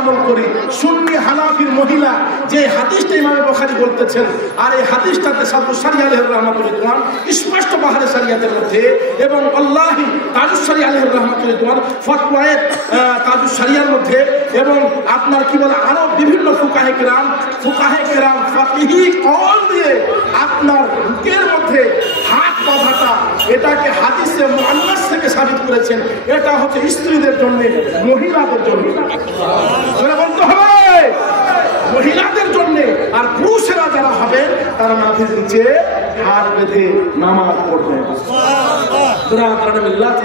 আমল করি। সুন্নি হানাফির মহিলা যে হাদিসটা ইমাম বুখারী বলতেছেন, আর এই হাদিসটাতে সাদুস সারি আলাইহির রাহমাতুল্লাহ স্পষ্ট বাহারে শরিয়াতের মধ্যে, এবং আল্লাহি তাজুস সারি আলাইহির রাহমাতুল্লাহ ফতওয়ায়ে তাজুস সারিয়ার মধ্যে, এবং আপনার কি বলে আরো বিভিন্ন ফুকাহে কেরাম ফাকিহি কওল দিয়ে আপনার বুকের মধ্যে হাত বাঁধাটা, এটাকে হাদিসে মুআন্নাস থেকে সাবিত করেছেন। এটা হচ্ছে স্ত্রীদের জন্য, মহিলাদের জন্য বলতে হবে, মহিলাদের জন্য। আর পুরুষেরা যারা হবে তারা মাথার নিচে হাত বেঁধে নামাজ পড়বে।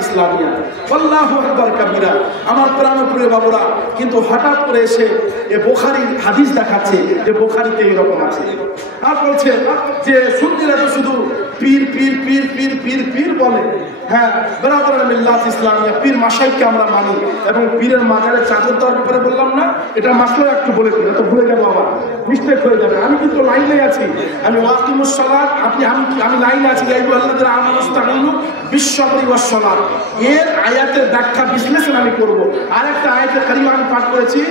ইসলামিয়া আল্লাহু আকবার কাবীরা। আমার প্রাণপ্রিয় বাবুরা, কিন্তু হঠাৎ করে এসে এ বুখারীর হাদিস দেখাচ্ছে যে বুখারীতে এরকম আছে, আর বলছে যে সুন্নিরা তো শুধু পীর পীর পীর পীর পীর পীর বলে। হ্যাঁ বেরাদারান মিল্লাত ইসলামিয়া, পীর মাশাইখকে আমরা মানি, এবং পীরের মাজারে চাদর দেওয়ার ব্যাপারে বললাম না, এটা মাসলা একটু বলে দিই, তো ভুলে যাবো, আবার মিস্টেক হয়ে যাবে। আমি কিন্তু লাইনে আছি, আমি ওয়াকিমুস সালাত, আমি লাইনে আছি। আইয়ুহাল্লাযীনা আমানুস্তাঈনু বিস-সাবরি ওয়াস-সালাত, এর আয়াতের ব্যাখ্যা বিশ্লেষণ আমি করব। আরেকটা আয়াতের কারিমা আমি পাঠ করেছি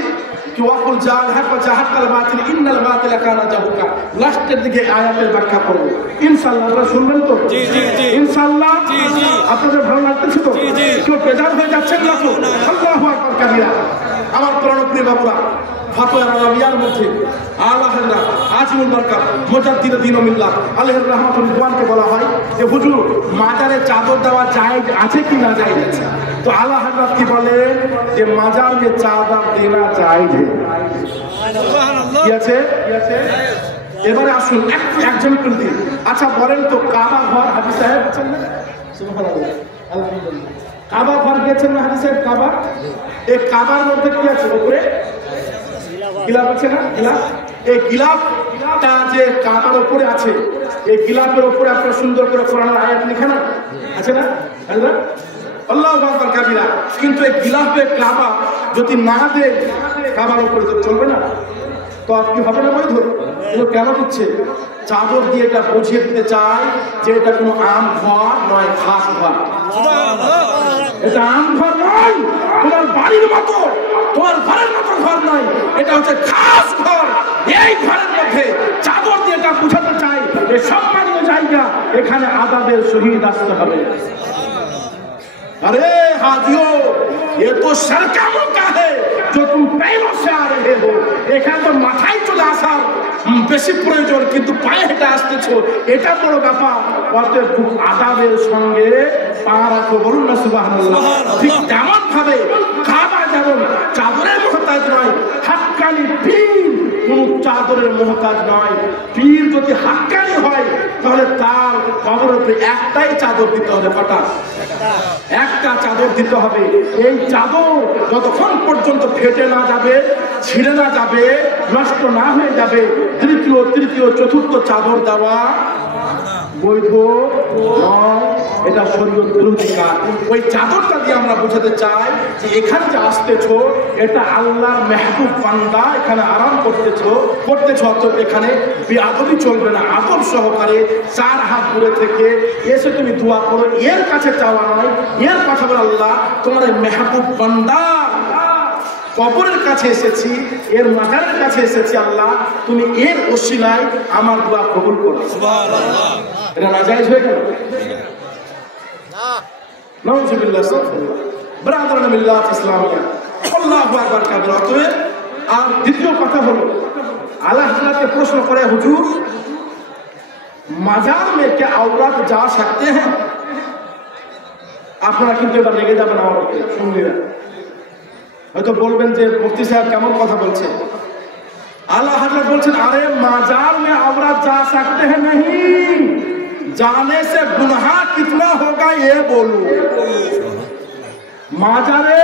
কি ওয়াকুল জাল হক ওয়া জাহাকাল বাতিল ইন্নাল বাতিলা কানা জাহুকা, লাস্টের দিকে আয়াতের ব্যাখ্যা করব ইনশাআল্লাহ। আপনারা শুনবেন তো? জি জি জি ইনশাআল্লাহ। জি জি আপনাদের ভালো লাগতেছে তো? জি জি কেউ বেজার হয়ে যাচ্ছেন না তো? আল্লাহু আকবার কাবীরা। আমার প্রাণপ্রিয় বাবুরা, ফাতোয়া রাবিয়ার মধ্যে আলা হযরত আজিমুল বারকাত মুজাদ্দিদ দ্বীন মিল্লাহ আলাইহির রাহমাতুল্লাহকে বলা হয় যে হুজুর মাজারে চাদর দেওয়া জায়েজ আছে কি না জায়েজ আছে? তো আলা হযরত কি বলেন যে মাজার মে চাদর দেনা জায়েজ है। সুবহানাল্লাহ। কি আছে? এবারে আসুন একজন করে দিন। আচ্ছা বলেন তো কাবা ঘর হাজী সাহেব আছেন না? সুবহানাল্লাহ আলহামদুলিল্লাহ। কাবা ঘর গেছেন না হাজী সাহেব? কাবা, এই কাবার মধ্যে কি আছে? উপরে গিলাফ আছে না? গিলাফ, এই গিলাফটা যে কাবার উপরে আছে, এই গিলাফের উপরে আপনারা সুন্দর করে কোরআনের আয়াত লিখে না আছে না? আল্লাহু আকবার কাবীরা। কিন্তু এই গিলাফে কাবা যদি না দেয় কাবার উপরে তো চলবে না, তো কি হবে না? বৈধ। কিন্তু কেন দিচ্ছে? চাদর দিয়ে এটা বুঝিয়ে দিতে চায় যে এটা কোনো আম ঘর নয়, খাস ঘর। এটা আম ঘর নয়, তোমার বাড়ির মতো, তোমার ঘরের মতো ঘর নয়, এটা হচ্ছে খাস ঘর। এই ঘরের মধ্যে চাদর দিয়ে এটা বুঝাতে চাই যে সম্মানীয় জায়গা, এখানে আদাবের সহিত আসতে হবে। अरे हाजियों, ये तो सर का मौका है जो तुम पैरों से आ रहे हो। এখানে তো মাথায় চলে আসার বেশি প্রয়োজন, কিন্তু পায়ে হেঁটে আসতেছো, এটা বড় ব্যাপার। অতএব খুব আদাবের সঙ্গে পা রাখো, বলুন না সুবহানাল্লাহ। ঠিক তেমন ভাবে কাবা যেমন চাদরের মহতাজ নয়, হাক্কানি পীর কোন চাদরের মহতাজ নয়। পীর যদি হাক্কানি হয় তাহলে তার কবরের উপরে একটাই চাদর দিতে হবে। কটা? একটা চাদর দিতে হবে। এই চাদর যতক্ষণ পর্যন্ত ফেটে না যাবে, ছিঁড়ে না যাবে, নষ্ট না হয়ে যাবে, দ্বিতীয় তৃতীয় চতুর্থ চাদর দেওয়া বৈধ নয়, এটা শরীয়ত বিরোধী কাজ। ওই চাদরটা দিয়ে আমরা বোঝাতে চাই যে এখানে যে আসতেছো এটা আল্লাহর মেহবুব বান্দা, এখানে আরাম করতেছো। অতএব এখানে বেআদবি চলবে না, আদব সহকারে 4 হাত দূরে থেকে এসে তুমি দোয়া করো। এর কাছে চাওয়া নয়, এর কথা বলে আল্লাহ তোমার মেহবুব বান্দা কবরের কাছে এসেছি, এর মাজারের কাছে এসেছি, আল্লাহ তুমি এর ওসিলায় আমার দোয়া কবুল করো। সুবহানাল্লাহ। এটা নাজায়েজ হয়ে গেল না? নাউযুবিল্লাহ। ব্রাদারান মিল্লাত ইসলামিয়া আল্লাহু আকবার কাবীরা। অতএব আর দ্বিতীয় কথা হলো, আল্লাহ তাআলাকে প্রশ্ন করে হুজুর মাজার মে কে औरत जा सकते हैं? আপনারা কিন্তু এবার লেগে যাবেন আমার উপরে, শুনলেন হয়তো বলবেন যে মুফতি সাহেব কেমন কথা বলছেন। আল্লাহ হযরত বলছেন আরে মাজার মে औरत जा सकते हैं नहीं, जाने से गुनाह कितना होगा ये बोलो। মাজারে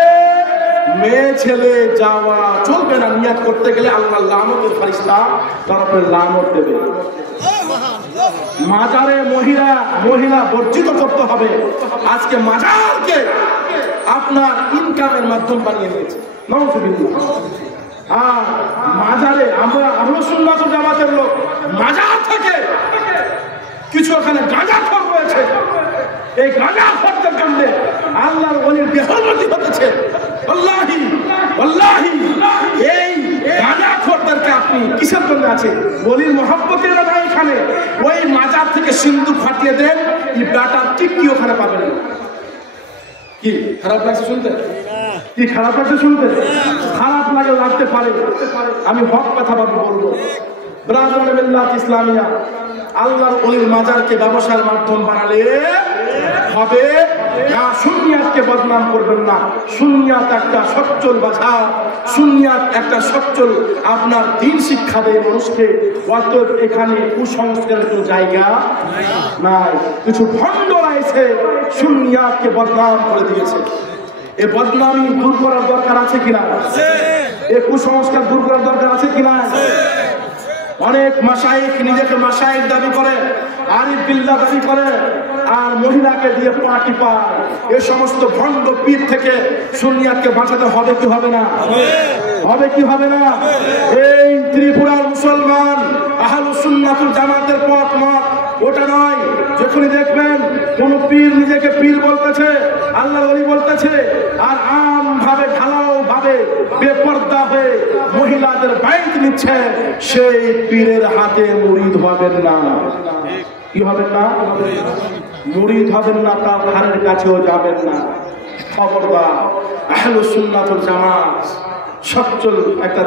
মেয়ে ছেলে যাওয়া চলবে না, নিয়ত করতে গেলে আল্লাহ লানতের ফেরেশতা তার উপরে লানত দেবে। মাজারে মহিলা বর্জিত করতে হবে। আজকে মাজারকে আপনার ইনকামের মাধ্যম বানিয়ে দিয়েছে। আর মাজারে আমরা সুন্নাত জামাতের লোক, মাজার থেকে কিছু এখানে গাঁজাখোর রয়েছে, এই গাঁজাখোরদের জন্য আল্লাহর ওলির বেহরমতি হতেছে। আল্লাহি কিসের জন্য আছে? বলির মহব্বতের না এখানে। ওই মাজার থেকে সিন্দুক ফাটিয়ে দেন, এই ব্যাটার ঠিক কি ওখানে পাবেন। কি খারাপ লাগছে শুনতে? কি খারাপ লাগছে শুনতে? খারাপ লাগে, লাগতে পারে। আমি হক কথা বলবো। ব্রাদার মিল্লাত ইসলামিয়া, আল্লাহর ওলির মাজারকে ব্যবসার মাধ্যম বানালে হবে না। সুন্নিয়াতকে বদনাম করবেন না। সুন্নিয়াত একটা সচ্ছল বাজার, সুন্নিয়াত একটা সচ্ছল আপনার দিন শিক্ষা দেয় মানুষকে। অতএব এখানে কুসংস্কারের কোনো জায়গা নাই। কিছু ভণ্ডরা এসে সুন্নিয়াতকে বদনাম করে দিয়েছে। এ বদনামি দূর করার দরকার আছে কিনা? এ কুসংস্কার দূর করার দরকার আছে কিনা? অনেক মাশায়েখ নিজেকে মাশায়েখ দাবি করে, আরিফ বিল্লাহ দাবি করে, আর মহিলাকে দিয়ে পাটি পায়। এ সমস্ত ভণ্ড পীর থেকে সুন্নিয়াতকে বাঁচাতে হবে কি হবে না? হবে কি হবে না? এই ত্রিপুরার মুসলমান আহলুস সুন্নাতুল জামাতের পথ মত ওটা নয়। যখনই দেখবেন কোন পীর নিজেকে পীর বলতেছে, আল্লাহর ওলি বলতেছে, আর আম ভাবে ঢালাও ভাবে বেপরদা হয়ে মহিলাদের বাইত নিচ্ছে, সেই পীরের হাতে মুরিদ হবেন না। কি হবেন না? মুরিদ হবেন না, তার ধারের কাছেও যাবেন না। খবরদার, আহলুস সুন্নাতুল জামাত সচ্ছল একটা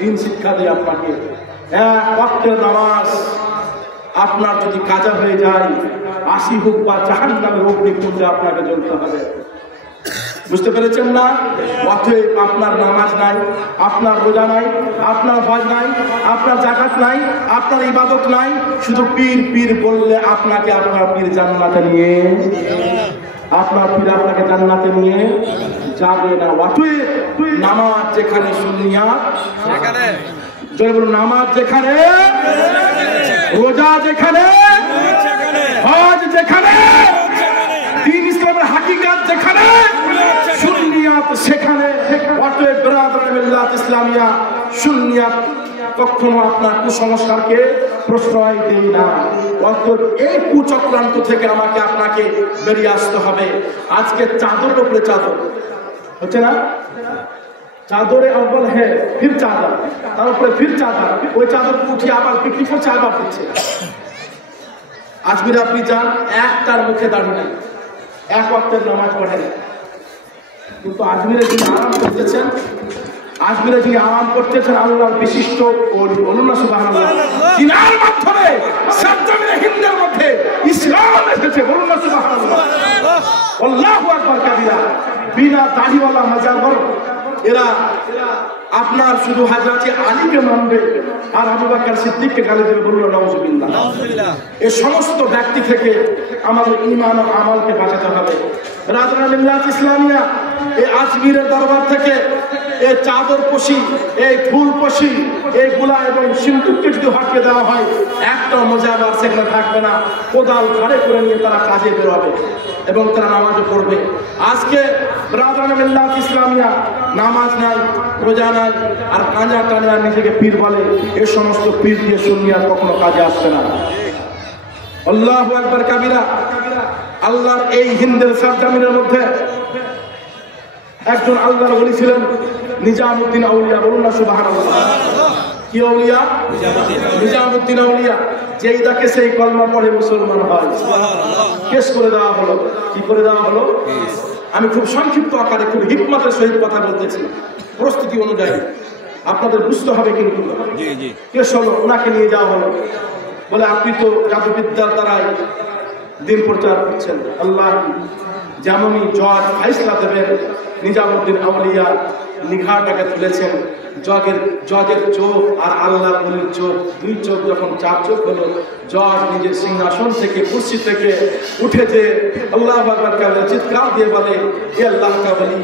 দিন শিক্ষা দিয়ে আপনাকে। এক ওয়াক্তের নামাজ আপনার যদি কাজা হয়ে যায়, ৮০ হোক বা জাহান্নামের অগ্নিকুণ্ডে আপনাকে জ্বলতে হবে। বুঝতে পেরেছেন না? অতএব আপনার নামাজ নাই, আপনার রোজা নাই, আপনার হজ নাই, আপনার যাকাত নাই, আপনার ইবাদত নাই, শুধু পীর পীর বললে আপনাকে আপনার পীর জান্নাতে নিয়ে, আপনার পীর আপনাকে জান্নাতে নিয়ে যাবে না। অতএব নামাজ যেখানে সুন্নিয়াত সেখানে, জয় বলুন, নামাজ যেখানে, রোজা যেখানে, হজ যেখানে, দ্বীন ইসলামের হাকিকাত যেখানে, সুন্নিয়াত সেখানে। অতএব ব্রাদার মিল্লাত ইসলামিয়া সুন্নিয়াত কখনো আপনার কুসংস্কারকে প্রশ্রয় দেয় না। অতএব এই কুচক্রান্ত থেকে আমাকে আপনাকে বেরিয়ে আসতে হবে। আজকে চাদরের উপরে চাদর হচ্ছে না, চাদরে আব্বাল হ্যাঁ ফির চাদর, তার উপরে ফির চাদর, ওই চাদর উঠিয়ে আবার বিক্রি করছে, আবার দিচ্ছে। আজমিরে আপনি যান, একটার মুখে দাঁড়িয়ে নাই, এক ওয়াক্তের নামাজ পড়েন, কিন্তু আজমিরে যিনি আরাম করতেছেন, আজমিরে যিনি আরাম করতেছেন আল্লাহর বিশিষ্ট বলুন না সুবহানাল্লাহ, যিনার মাধ্যমে সাতজনের হিন্দের মধ্যে ইসলাম এসেছে, বলুন না সুবহানাল্লাহ, আল্লাহু আকবার কাবীরা। বিনা দাড়িওয়ালা মাজার এরা আপনার শুধু হযরতে আলীকে মানবে আর আবু বকর সিদ্দিককে গালি দেবে, বলুন নাউজুবিল্লাহ। এই সমস্ত ব্যক্তি থেকে আমাদের ঈমান ও আমলকে বাঁচাতে হবে। ব্রাদার মিল্লাত ইসলামিয়া এই আজমিরের দরবার থেকে এই চাদর পশি, এই ফুল পশি, এইগুলা এবং সিন্দুককে যদি হটিয়ে দেওয়া হয়, একটা মজাবার সেখানে থাকবে না। কোদাল ঘাড়ে করে নিয়ে তারা কাজে বেরোবে এবং তারা নামাজও পড়বে। আজকে ব্রাদার মিল্লাত ইসলামিয়া নামাজ নাই, রোজা নাই, আর কাঁজা টানে আর নিজেকে পীর বলে। এ সমস্ত পীর দিয়ে সুন্নিয়াত কখনো কাজে আসবে না। আল্লাহু আকবার কাবীরা। আল্লাহর এই হিন্দের সারজামিনের মধ্যে একজন আল্লাহর ওলি ছিলেন নিজামউদ্দিন আউলিয়া, বলুন না সুবহানাল্লাহ। কি আউলিয়া? নিজামউদ্দিন আউলিয়া। যেই দেখে সেই কলমা পড়ে মুসলমান হয়। কেস করে দেওয়া হলো। কি করে দেওয়া হলো? আমি খুব সংক্ষিপ্ত আকারে খুব হিকমতের সহিত কথা বলতেছি, প্রস্তুতি অনুযায়ী, আপনাদের বুঝতে হবে। কিন্তু কেস হলো, ওনাকে নিয়ে যাওয়া হলো, বলে আপনি তো জাদুবিদ্যার দ্বারাই দিন প্রচার করছেন। আল্লাহ যেমনই জজ ফাইসলা দেবেন, নিজামউদ্দিন আউলিয়া নিঘাটাকে তুলেছেন। জজের চোখ আর আল্লাহ ওলির চোখ, দুই চোখ যখন চার চোখ হলো, জজ নিজের সিংহাসন থেকে, কুর্সি থেকে উঠে যে আল্লাহু আকবার করে চিৎকার দিয়ে বলে, এ আল্লাহ কা ওলি,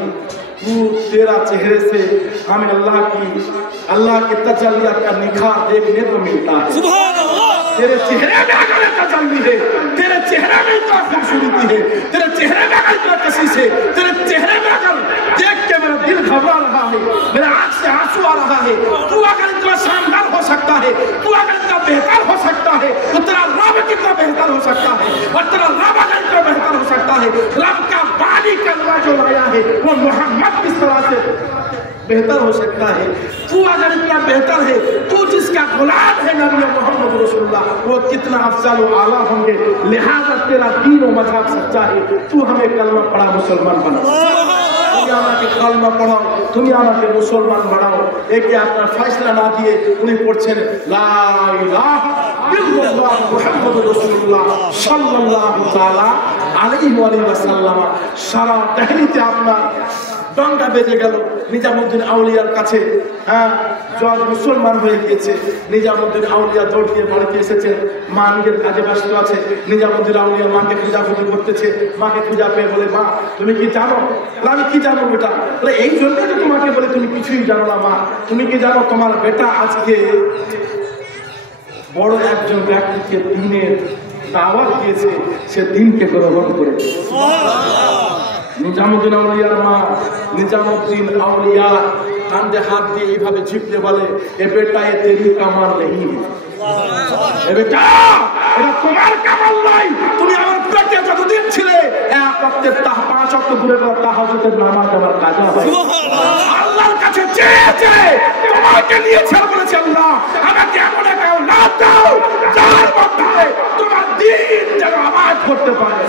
तू तेरा चेहरे से हमें अल्लाह की तजल्लियात का निखार देखने को मिलता है। सुभान अल्लाह। तेरे चेहरे में अगर तजल्ली है, तेरे चेहरे में इतना खूबसूरती है, तेरे चेहरे में अगर इतना कशिश है, तेरे चेहरे में अगर देख के मेरा दिल घबरा रहा है, मेरे आंख से आंसू आ रहा है, तू अगर इतना शानदार हो सकता है, तू अगर इतना बेहतर हो सकता है, तो तेरा रब कितना बेहतर हो सकता है, और तेरा रब अगर इतना बेहतर हो सकता है, रब का बानी कलमा जो लाया है वो मोहम्मद किस तरह से बेहतर हो सकता है। तू अगर इतना बेहतर है, तू जिसका गुलाम है नबी मोहम्मद रसूलुल्लाह, वो कितना अफजल व आला होंगे। लिहाजा तेरा दीन व मजहब सच्चा है, तू हमें कलमा पढ़ा मुसलमान बना। তুমি আমাকে কালমা পড়াও, তুমি আমাকে মুসলমান বানাও। একে আপনার ফয়সালা না দিয়ে উনি পড়ছেন লা ইলাহা ইল্লাল্লাহ মুহাম্মাদুর রাসূলুল্লাহ সাল্লাল্লাহু তাআলা আলাইহি ওয়া সাল্লাম। সারা দেহলিতে আপনার ডঙ্কা বেজে গেল নিজামুদ্দিন আউলিয়ার কাছে। হ্যাঁ, জজ মুসলমান হয়ে গিয়েছে। নিজামুদ্দিন আউলিয়া দৌড় দিয়ে বাড়িতে এসেছেন, মা নিজের কাজে ব্যস্ত আছে। নিজামুদ্দিন আউলিয়া মাকে খোঁজাখুঁজি করতেছে। মাকে খুঁজা পেয়ে বলে, মা তুমি কি জানো? আমি কি জানো বেটা? এই জন্য যে তোমাকে বলে তুমি কিছুই জানো না মা। তুমি কি জানো তোমার বেটা আজকে বড় একজন ব্যক্তিকে দিনের দাওয়াত দিয়েছে, সে দিনকে গ্রহণ করেছে। নিজামুদ্দিন আউলিয়ার মা নিজামুদ্দিন আউলিয়া কান্দে হাত দিয়ে এইভাবে ঝিপতে বলে, এ বেটা এ তেরি কামাল নেই, এ বেটা এটা তোমার কামাল নাই। তুমি আমার পেটে যতদিন ছিলে এক ওয়াক্তের 5 ওয়াক্ত দূরে গেল তাহাজ্জুদের নামাজ আমার কাজা হয়। আল্লাহর কাছে চেয়েছে তোমাকে নিয়েছে, বলেছে আল্লাহ আমাকে এমন একটা নাম দাও যার মাধ্যমে তোমার দ্বীন যেন আবাদ করতে পারে।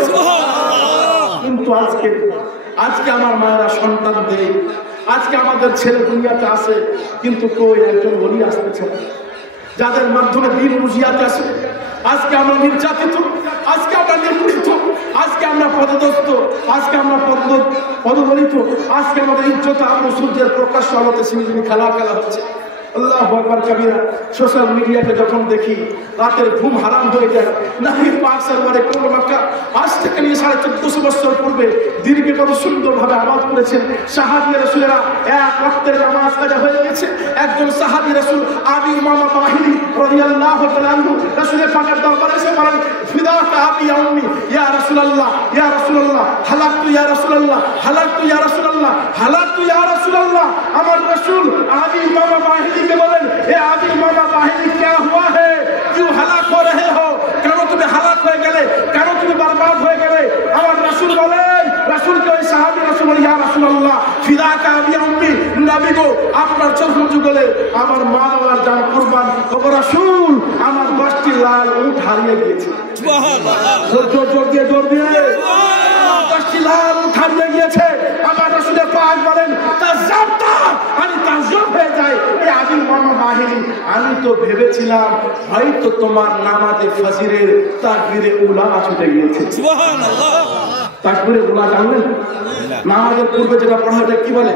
কিন্তু আজকে আমার মায়েরা সন্তান দেয়, আজকে আমাদের ছেলে দুনিয়াতে আসে, কিন্তু কই একজন ওলি আসতেছে না যাদের মাধ্যমে দিন রুজিয়াতে আসে। আজকে আমরা নির্যাতিত, আজকে আমরা নিপীড়িত, আজকে আমরা পদদস্ত, আজকে আমরা পদদলিত, আজকে আমাদের ইজ্জত আবু সূর্যের প্রকাশ্য আলোতে সিনেমি খেলা হচ্ছে। আল্লাহু আকবার কবিরা। সোশ্যাল মিডিয়াতে যখন দেখি রাতের ঘুম হারাম হয়ে যায়। নবী পাক সাল্লাল্লাহু আলাইহি ওয়াসাল্লাম আজ থেকে নিয়ে 1450 বছর পূর্বে দিনকে কত সুন্দরভাবে আবাদ করেছেন। সাহাবী রাসূলেরা এক ওয়াক্তের নামাজ কাজা হয়ে গেছে। একজন সাহাবী রাসূল আবি উমামা বাহিনী রাদিয়াল্লাহু তাআলা আনহু রাসূলের পাকের দরবারে এসে বলেন, ফিদাকা আবি উম্মি ইয়া রাসূলুল্লাহ, ইয়া রাসূলুল্লাহ, হালাকতু ইয়া রাসূলুল্লাহ, হালাকতু ইয়া রাসূলুল্লাহ, হালাকতু ইয়া রাসূলুল্লাহ। আমার রাসূল আবি উমামা বাহিনী के बोलें, ए आदि मामा बाहिनी क्या हुआ है, क्यों हलाक हो रहे हो, কেন তুমি হালাক হয়ে গেলে, কেন তুমি बर्बाद হয়ে গেলে? আমার রাসূল বলেন, রাসূল কে সাহাবী রাসূল বলেন, ইয়া রাসূলুল্লাহ ফিদাকা আবি উম্মি, নবী গো আপনার চোখ মুজুগলে আমার মা বাবার জান কুরবান। ও রাসূল আমার 10টি লাল উট হারিয়ে গিয়েছে। সুবহানাল্লাহ, জোর দিয়ে 10টি লাল উট হারিয়ে গিয়েছে। আমার রাসূল পাক বলেন, তাজাবতা, আমি তাজ্জব হয়ে যাই, এ আদি মামা বাহিনী আমি তো ভেবেছিলাম হয়তো তোমার নামাজে ফজরের তাকবীরে উলা ছুটে গিয়েছে। সুবহানাল্লাহ, তাকবীরে উলা জানেন? নামাজের পূর্বে যেটা পড়া হয় কি বলে?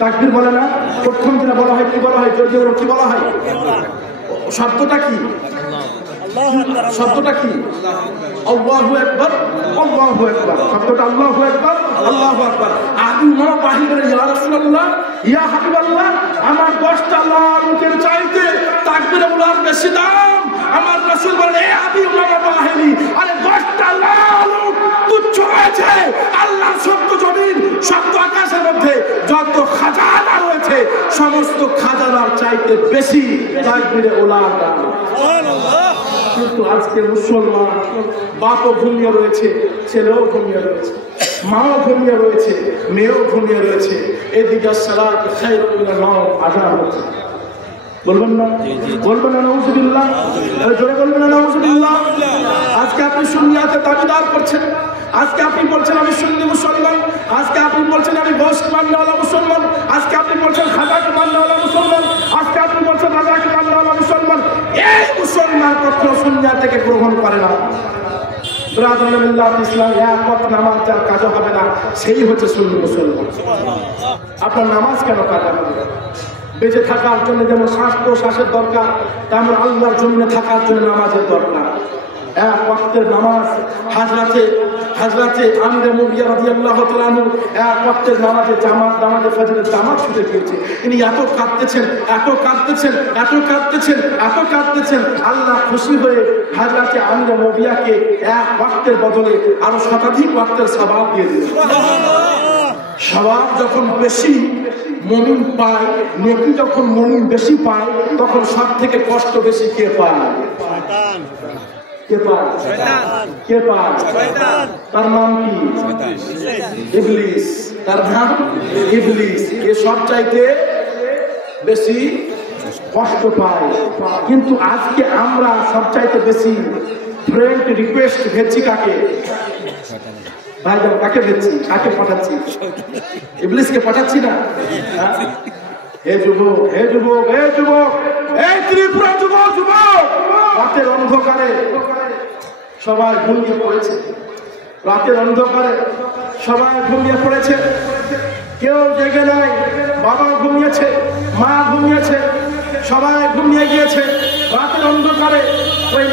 তাকবীর বলে না? প্রথম যেটা বলা হয় কি বলা হয়? জোরে কি বলা হয়? শব্দটা কি? শব্দটা কি? আল্লাহু আকবার, আল্লাহু আকবার। শব্দটা আল্লাহু আকবার, আল্লাহু আকবার। আদি মামা বাহিনী বলে, ইয়া রাসূলুল্লাহ, ইয়া হাবিবাল্লাহ, আমার 10টা লাল উটের চাইতে তাকবীরে উলার বেশি দাম। আমার রাসূল বলেন, এ আদি মামা বাহিনী, আরে 10টা লাল উট তুচ্ছ হয়েছে আল্লাহর সত্য জমিন, সত্য আকাশের মধ্যে যত খাজানা রয়েছে সমস্ত খাজানার চাইতে বেশি তাকবীরে উলার দাম। সুবহানাল্লাহ। কিন্তু আজকে মুসলমান বাপও ঘুমিয়ে রয়েছে, ছেলেও ঘুমিয়ে রয়েছে, মাও ঘুমিয়ে রয়েছে, মেয়েও ঘুমিয়ে রয়েছে। এদিকে সালাত খায়রুম মিনান নাওম আযান হচ্ছে। বলবেন না? বলবেন না নাউযুবিল্লাহ? জোরে বলবেন না নাউযুবিল্লাহ? আজকে আপনি সুন্নিয়াতে দাবিদার করছেন, আজকে আপনি বলছেন আমি সুন্নি মুসলমান, আজকে আপনি বলছেন আমি গোশত মাননেওয়ালা মুসলমান, আজকে আপনি বলছেন খাজাকে মাননেওয়ালা মুসলমান, আজকে আপনি বলছেন রাজাকে মাননেওয়ালা মুসলমান। এই মুসলমান কখনো সুন্নিয়া থেকে গ্রহণ করে না। ইসলাম এক ওয়াক্ত নামাজ যার কাজা হবে না, সেই হচ্ছে সুন্নি মুসলমান। আপনার নামাজ কেন কাজা হবে? বেঁচে থাকার জন্য যেমন শ্বাস প্রশ্বাসের দরকার, তেমন আল্লাহর জন্য থাকার জন্য নামাজের দরকার। এক ওয়াক্তের নামাজ হাজরাতে আমিরে মুবিয়া রাদিয়াল্লাহু তাআলা আনহু এক ওয়াক্তের নামাজে ফজরের জামাত ছুটে গিয়েছে। তিনি এত কাঁদতেছেন, আল্লাহ খুশি হয়ে হাজরাতে আমিরে মুবিয়াকে এক ওয়াক্তের বদলে আরো শতাধিক ওয়াক্তের সওয়াব দিয়ে দিলেন। সওয়াব যখন বেশি মুমিন পায়, নেকি যখন মুমিন বেশি পায়, তখন সব থেকে কষ্ট বেশি কে পায়? শয়তান। কে পায়? শয়তান। কে পায়? শয়তান। তার নাম কি? ইবলিস। তার নাম ইবলিস। এ সব চাইতে বেশি কষ্ট পায়। কিন্তু আজকে আমরা সবচাইতে বেশি ফ্রেন্ড রিকোয়েস্ট ভেজছি কাকে? ভাই কাকে ভেজছি, কাকে পাঠাচ্ছি? ইবলিসকে পাঠাচ্ছি না? হে যুবক, হে যুবক, হে যুবক, এই ত্রিপুরা যুবক, যুবক, রাতের অন্ধকারে সবাই ঘুমিয়ে পড়েছে। রাতের অন্ধকারে সবাই ঘুমিয়ে পড়েছে, কেউ জেগে নাই। বাবা ঘুমিয়েছে, মা ঘুমিয়েছে, সবাই ঘুমিয়ে গিয়েছে। রাতের অন্ধকারে ওই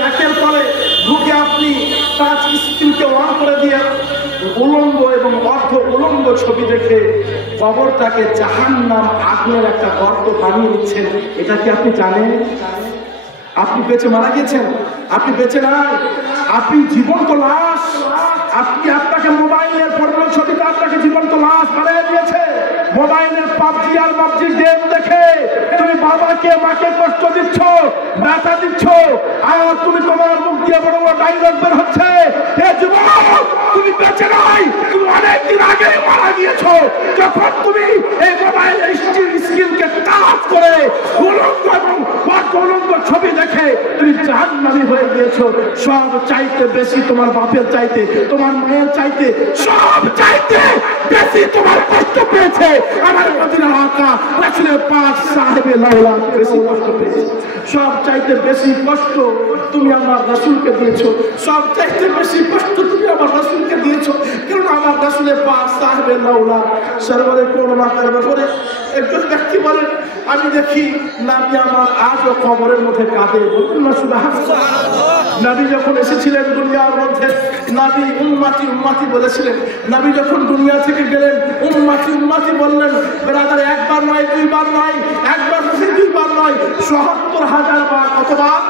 রাতের তলে ঢুকে আপনি টাচ স্ক্রিনকে অন করে দিয়ে উলঙ্গ এবং অর্ধ উলঙ্গ ছবি দেখে কবরটাকে জাহান্নাম আগুনের একটা গর্ত বানিয়ে দিচ্ছেন। এটা কি আপনি জানেন? আপনি বেঁচে মারা গিয়েছেন, আপনি বেঁচে নাই, আপনি জীবন্ত লাশ। আপনাকে মোবাইলের পর্নো ছবিতে আপনাকে জীবন্ত লাশ বানিয়ে দিয়েছে। মোবাইলের পাবজি আর পাবজি গেম দেখে তুমি বাবাকে মাকে কষ্ট দিচ্ছ, ব্যথা দিচ্ছ, আর তুমি তোমার মুখ দিয়ে বড় বড় ডায়লগ বের হচ্ছে। হে যুবক, তুমি বেঁচে নাই, তুমি অনেকদিন আগে মারা গিয়েছো। যখন তুমি এই মোবাইলের স্ক্রিনকে টাচ করে উলঙ্গ এবং উলঙ্গ ছবি দেখে তুমি জাহান্নামী হয়ে গিয়েছো। সব চাইতে বেশি তোমার বাপের চাইতে, তোমার মায়ের চাইতে, সব চাইতে বেশি তোমার কষ্ট পেয়েছে আমার মদিনার আকা রাসূলের পাক সাহেবে লাউলা বেশি কষ্ট পেয়েছে। সব চাইতে বেশি কষ্ট তুমি আমার রাসূলকে দিয়েছো, সব চাইতে বেশি কষ্ট তুমি আমার রাসূলকে দিয়েছো। কারণ আমার রাসূলের পাক সাহেবে লাউলা সরবরে কোন মাতার ব্যাপারে একজন ব্যক্তি বলেন, আমি দেখি নবী আমার আজও কবরের মধ্যে কাঁদে। বলুন না সুবহানাল্লাহ। নবী যখন এসেছিলেন দুনিয়ার মধ্যে, নবী উম্মতি উম্মতি বলেছিলেন। নবী যখন দুনিয়া থেকে গেলেন, উম্মতি উম্মতি বললেন। ব্রাদার, একবার নয়, দুইবার নয়, একবার নয়, দুইবার নয়, ৭৭,০০০ বার। কতবার?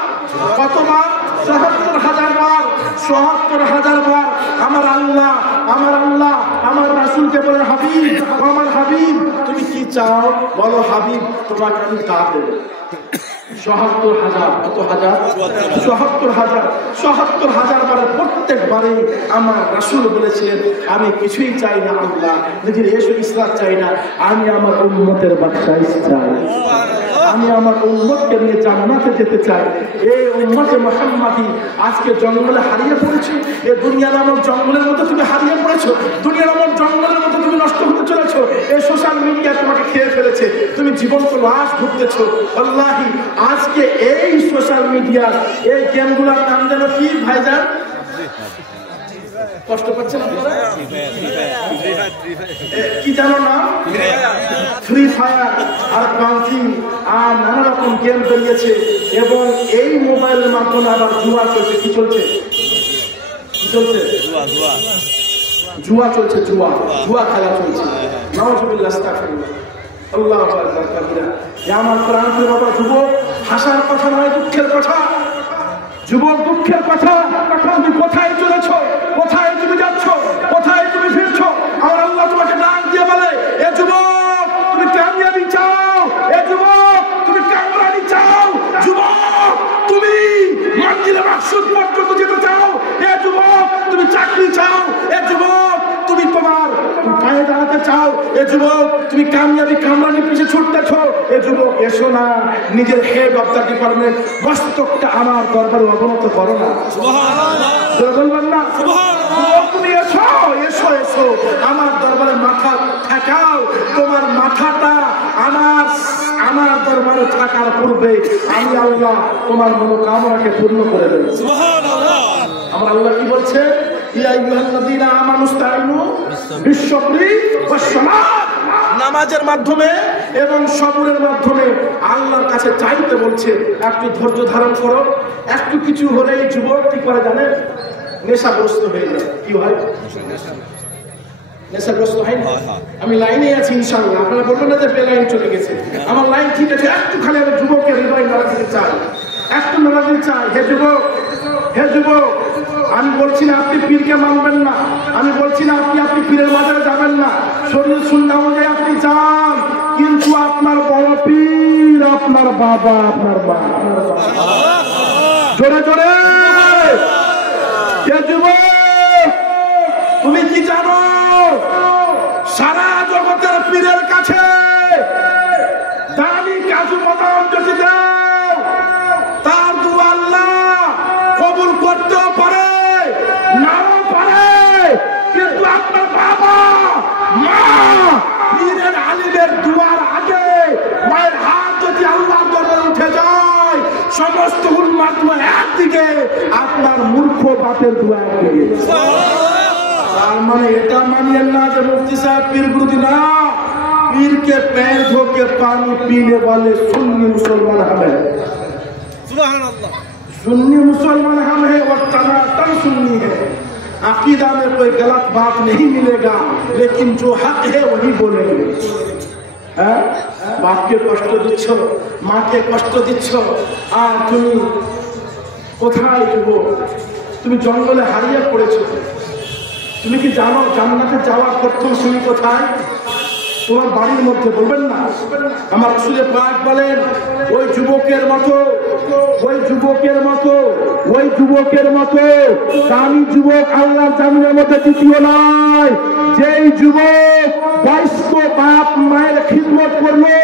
কতবার? ৭৭,০০০ বার। ৭৭,০০০ বার আমার আল্লাহ আমার রাসূলকে বলেন, হাবিব, আমার হাবিব, তুমি কি চাও বলো হাবিব, তোমাকে আমি তা দেব। ৭৭,০০০। কত হাজার? ৭৭,০০০ বারে প্রত্যেকবারে আমার রাসূল বলেছিলেন, আমি কিছুই চাই না আল্লাহ, নিজের এসো ইসলাম চাই না, আমি আমার উম্মতের বাদশাহ চাই। আমি আমার উম্মতকে নিয়ে জান্নাতে যেতে চাই। এই উম্মতে মুহাম্মাদি আজকে জঙ্গলে হারিয়ে পড়েছে। এই দুনিয়া নামক জঙ্গলের মধ্যে তুমি হারিয়ে পড়েছো। দুনিয়া নামক জঙ্গলের মধ্যে তুমি নষ্ট হতে চলেছো। এই সোশ্যাল মিডিয়া তোমাকে খেয়ে ফেলেছে। তুমি জীবন্ত লাশ ঘুরতেছো। আল্লাহি আজকে এই সোশ্যাল মিডিয়া, এই গেমগুলোর নাম যেন কি ভাইজান? কষ্ট পাচ্ছেন আপনারা? কি জানো না? ফ্রি ফায়ার আর পাবজি আর নানা রকম গেম বেরিয়েছে। এবং এই মোবাইলের মাধ্যমে আবার জুয়া চলছে। কি চলছে? কি চলছে? জুয়া চলছে। জুয়া খেলা চলছে। নাউজুবিল্লাহ, আস্তাগফিরুল্লাহ, আল্লাহু আকবার কাবীরা। আমার প্রাণপ্রিয় বাবা, যুবক, হাসার কথা নয়, দুঃখের কথা। যুবক, দুঃখের কথা। তুমি কোথায় চলেছো? কোথায় তুমি যাচ্ছ? কোথায় তুমি ফিরছো? আমার আল্লাহ তোমাকে ডাক দিয়ে বলে, এ যুবক, তুমি কামিয়াবি চাও? এ যুবক, তুমি কামরানি চাও? যুবক, তুমি মঞ্জিলে মাকসুদ পর্যন্ত যেতে চাও? এ যুবক, তুমি চাকরি চাও? এ যুবক, তুমি তোমার পায়ে দাঁড়াতে চাও? এ যুবক, তুমি কামিয়াবি কামরানি পিছে ছুটতেছ? এ যুবক, এসো না, নিজের হেড অফ দ্য ডিপার্টমেন্ট মস্তকটা আমার দরবারে অবনত করো না। বলবেন না? তুমি এসো, এসো, এসো, আমার দরবারে মাথা ঠেকাও। তোমার মাথাটা আমার দরবারে থাকার পূর্বে আমি আল্লাহ তোমার মনোকামনাকে পূর্ণ করে দেব। আমার আল্লাহ কি বলছে? ইয়া আইয়ুহাল্লাযীনা আমানুস্তাঈনু বিস-সাবরি ওয়াস-সালাত। নামাজের মাধ্যমে এবং সবরের মাধ্যমে আল্লাহর কাছে চাইতে বলছে। একটু ধৈর্য ধারণ করো। একটু কিছু হলেই যুবক কি করে জানেন? নেশাগ্রস্ত হয়ে যায়। কি হয়? নেশাগ্রস্ত হয় না? আমি লাইনে আছি ইনশাআল্লাহ। আপনারা বলবেন না যে বেলাইন চলে গেছে। আমার লাইন ঠিক আছে। একটু খালি আমি যুবকের হৃদয় নাড়া দিতে চাই, একটু নাড়া দিতে চাই। হে যুবক, হে যুবক, আমি বলছি না আপনি পীরকে মানবেন না, আমি বলছি না আপনি পীরের মাজারে যাবেন না। শরীয়ত সুন্নাহ অনুযায়ী আপনি যান, কিন্তু আপনার বড় পীর আপনার বাবা, আপনার মা। জোরে জোরে। হে যুবক, তুমি কি জানো সারা জগতের পীরের কাছে দামি মাস্তহুল মাতমা একদিকে, আপনার মূর্খ বাপের দোয়া একদিকে। তার মানে এটা মানিয়েন না যে মুফতি সাহেব পীর বিরোধী না। पीर के पैर धो के पानी पीने वाले सुन्नी मुसलमान हम हैं। सुभान अल्लाह। सुन्नी मुसलमान हम हैं और टनाटन सुन्नी है। अकीदा में कोई गलत बात नहीं मिलेगा, लेकिन जो हक है वही बोलेंगे। बाप के कष्ट दिচ্ছ, माके कष्ट दिচ্ছ, আর তুমি কোথায় যাবো? তুমি জঙ্গলে হারিয়ে পড়েছো। তুমি কি জানো জান্নাতে যাওয়ার প্রথম সিঁড়ি কোথায়? তোমার বাড়ির মধ্যে। বলবেন না? আমার রাসূলে পাক বলেন, ওই যুবকের মতো, ওই যুবকের মতো, ওই যুবকের মতো দামি যুবক আল্লাহর জামিনের মধ্যে দ্বিতীয় নয়। যেই যুবক বয়স্ক বাপ মায়ের খিদমত করলো,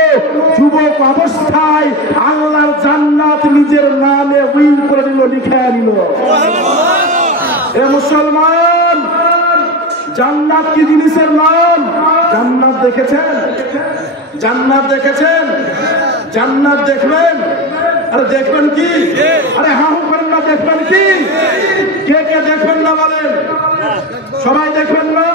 যুবক অবস্থায় আল্লাহর জান্নাত নিজের নামে উইল করে নিল, লিখে নিল। এ মুসলমান, জান্নাত কি জিনিসের নাম? জান্নাত দেখেছেন? জান্নাত দেখেছেন? জান্নাত দেখবেন? আরে দেখবেন কি? আরে হা হু করেন না, দেখবেন কি? কে কে দেখবেন না বলেন? সবাই দেখবেন না?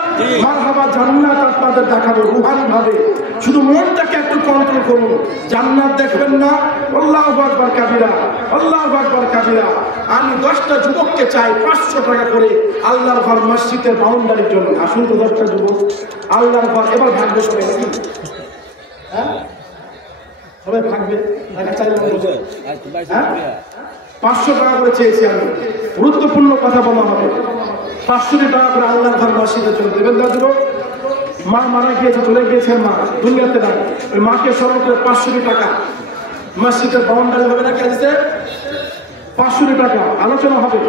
মারহাবা, জান্নাত আপনাদের দেখাবো রুহানি ভাবে। শুধু মনটাকে একটু কন্ট্রোল করুন। জান্নাত দেখবেন না? আল্লাহু আকবার কাবীরা, আল্লাহু আকবার কাবীরা। আমি 10টা যুবককে চাই 500 টাকা করে আল্লাহর ঘর মসজিদের বাউন্ডারির জন্য। আসুন তো 10টা যুবক আল্লাহর ঘর। এবার ভাগবে সবাই নাকি? হ্যাঁ, সবাই ভাগবে? টাকা চাইলে 500 টাকা করে চেয়েছি আমি। গুরুত্বপূর্ণ কথা বলা হবে। 500 টাকা করে আল্লাহর ঘর মসজিদের জন্য দেবেন না যুবক? মা মারা গিয়েছে, চলে গিয়েছেন মা, দুনিয়াতে নাই। ওই মাকে স্মরণ করে 500 টাকা মসজিদের বাউন্ডারি হবে না? কে দিচ্ছে? 500 টাকা আলোচনা হবে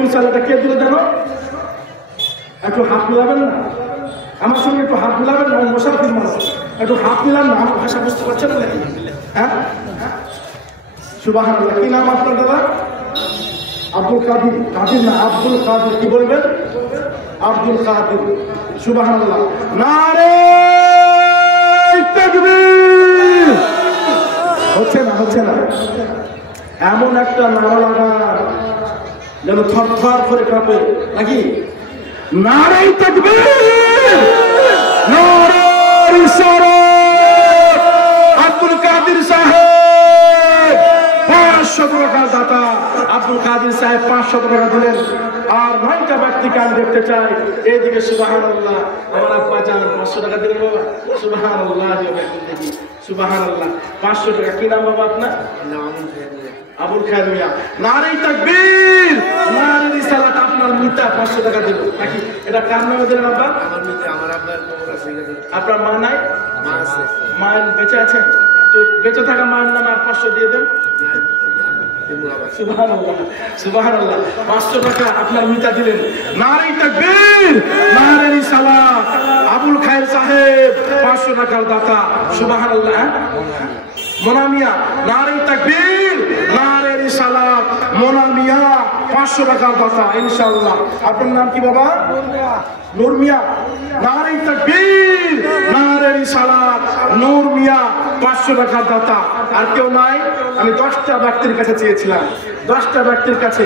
ইনশাআল্লাহ। এটা কে দিলে জানো? একটু হাত মিলাবেন না আমার সঙ্গে? একটু হাত মিলাবেন না? মুসাফির মানুষ, একটু হাত মিলান না। আমার ভাষা বুঝতে পারছেন না? হ্যাঁ, সুবহানাল্লাহ। কি নাম আপনার দাদা? আব্দুল কাদির। কাদির না, আব্দুল কাদির। কি বলবেন? আব্দুল কাদির। সুবহানাল্লাহ। নারে তাকবীর। হচ্ছে না, হচ্ছে না। এমন একটা নারা লাগা যেন থরথর করে কাঁপে নাকি? নারে তাকবীর, নারে রিসালাত। আব্দুল কাদির সাহেব 500 টাকা দাতা। আব্দুল কাদির সাহেব 500 টাকা দিলেন। আর 9টা ব্যক্তিকে আমি দেখতে চাই এইদিকে। সুবহানাল্লাহ। আমার আব্বা জান 500 টাকা দিলেন বাবা। সুবহানাল্লাহ, দেখি সুবহানাল্লাহ। 500 টাকা। কি নাম বাবা আপনার? আবুল খায়ের মিয়া। নারে তাকবীর, নারে রিসালাত। আপনার মিতা 500 টাকা দিল নাকি? এটা কার নামে দিলেন আব্বা? আমার মিতা। আমার আব্বার কবর আছে। আপনার মা নাই? মা আছে। মা বেঁচে আছেন? তো বেঁচে থাকা মায়ের নামে আর 500 দিয়ে দেন। সুবহানাল্লাহ, সুবহানাল্লাহ। 500 টাকা আপনার মিতা দিলেন। নারে তাকবীর, নারে রিসালাত। আবুল খায়ের সাহেব 500 টাকার দাতা। সুবহানাল্লাহ। মোনা মিয়া, নারে তাকবীর, নারে রিসালাত। মোনা মিয়া 500 টাকার দাতা ইনশাআল্লাহ। আপনার নাম কি বাবা? নূর মিয়া। নারে তাকবীর, নারে রিসালাত। নূর মিয়া 500 টাকার দাতা। আর কেউ নাই? আমি 10টা ব্যক্তির কাছে চেয়েছিলাম, 10টা ব্যক্তির কাছে।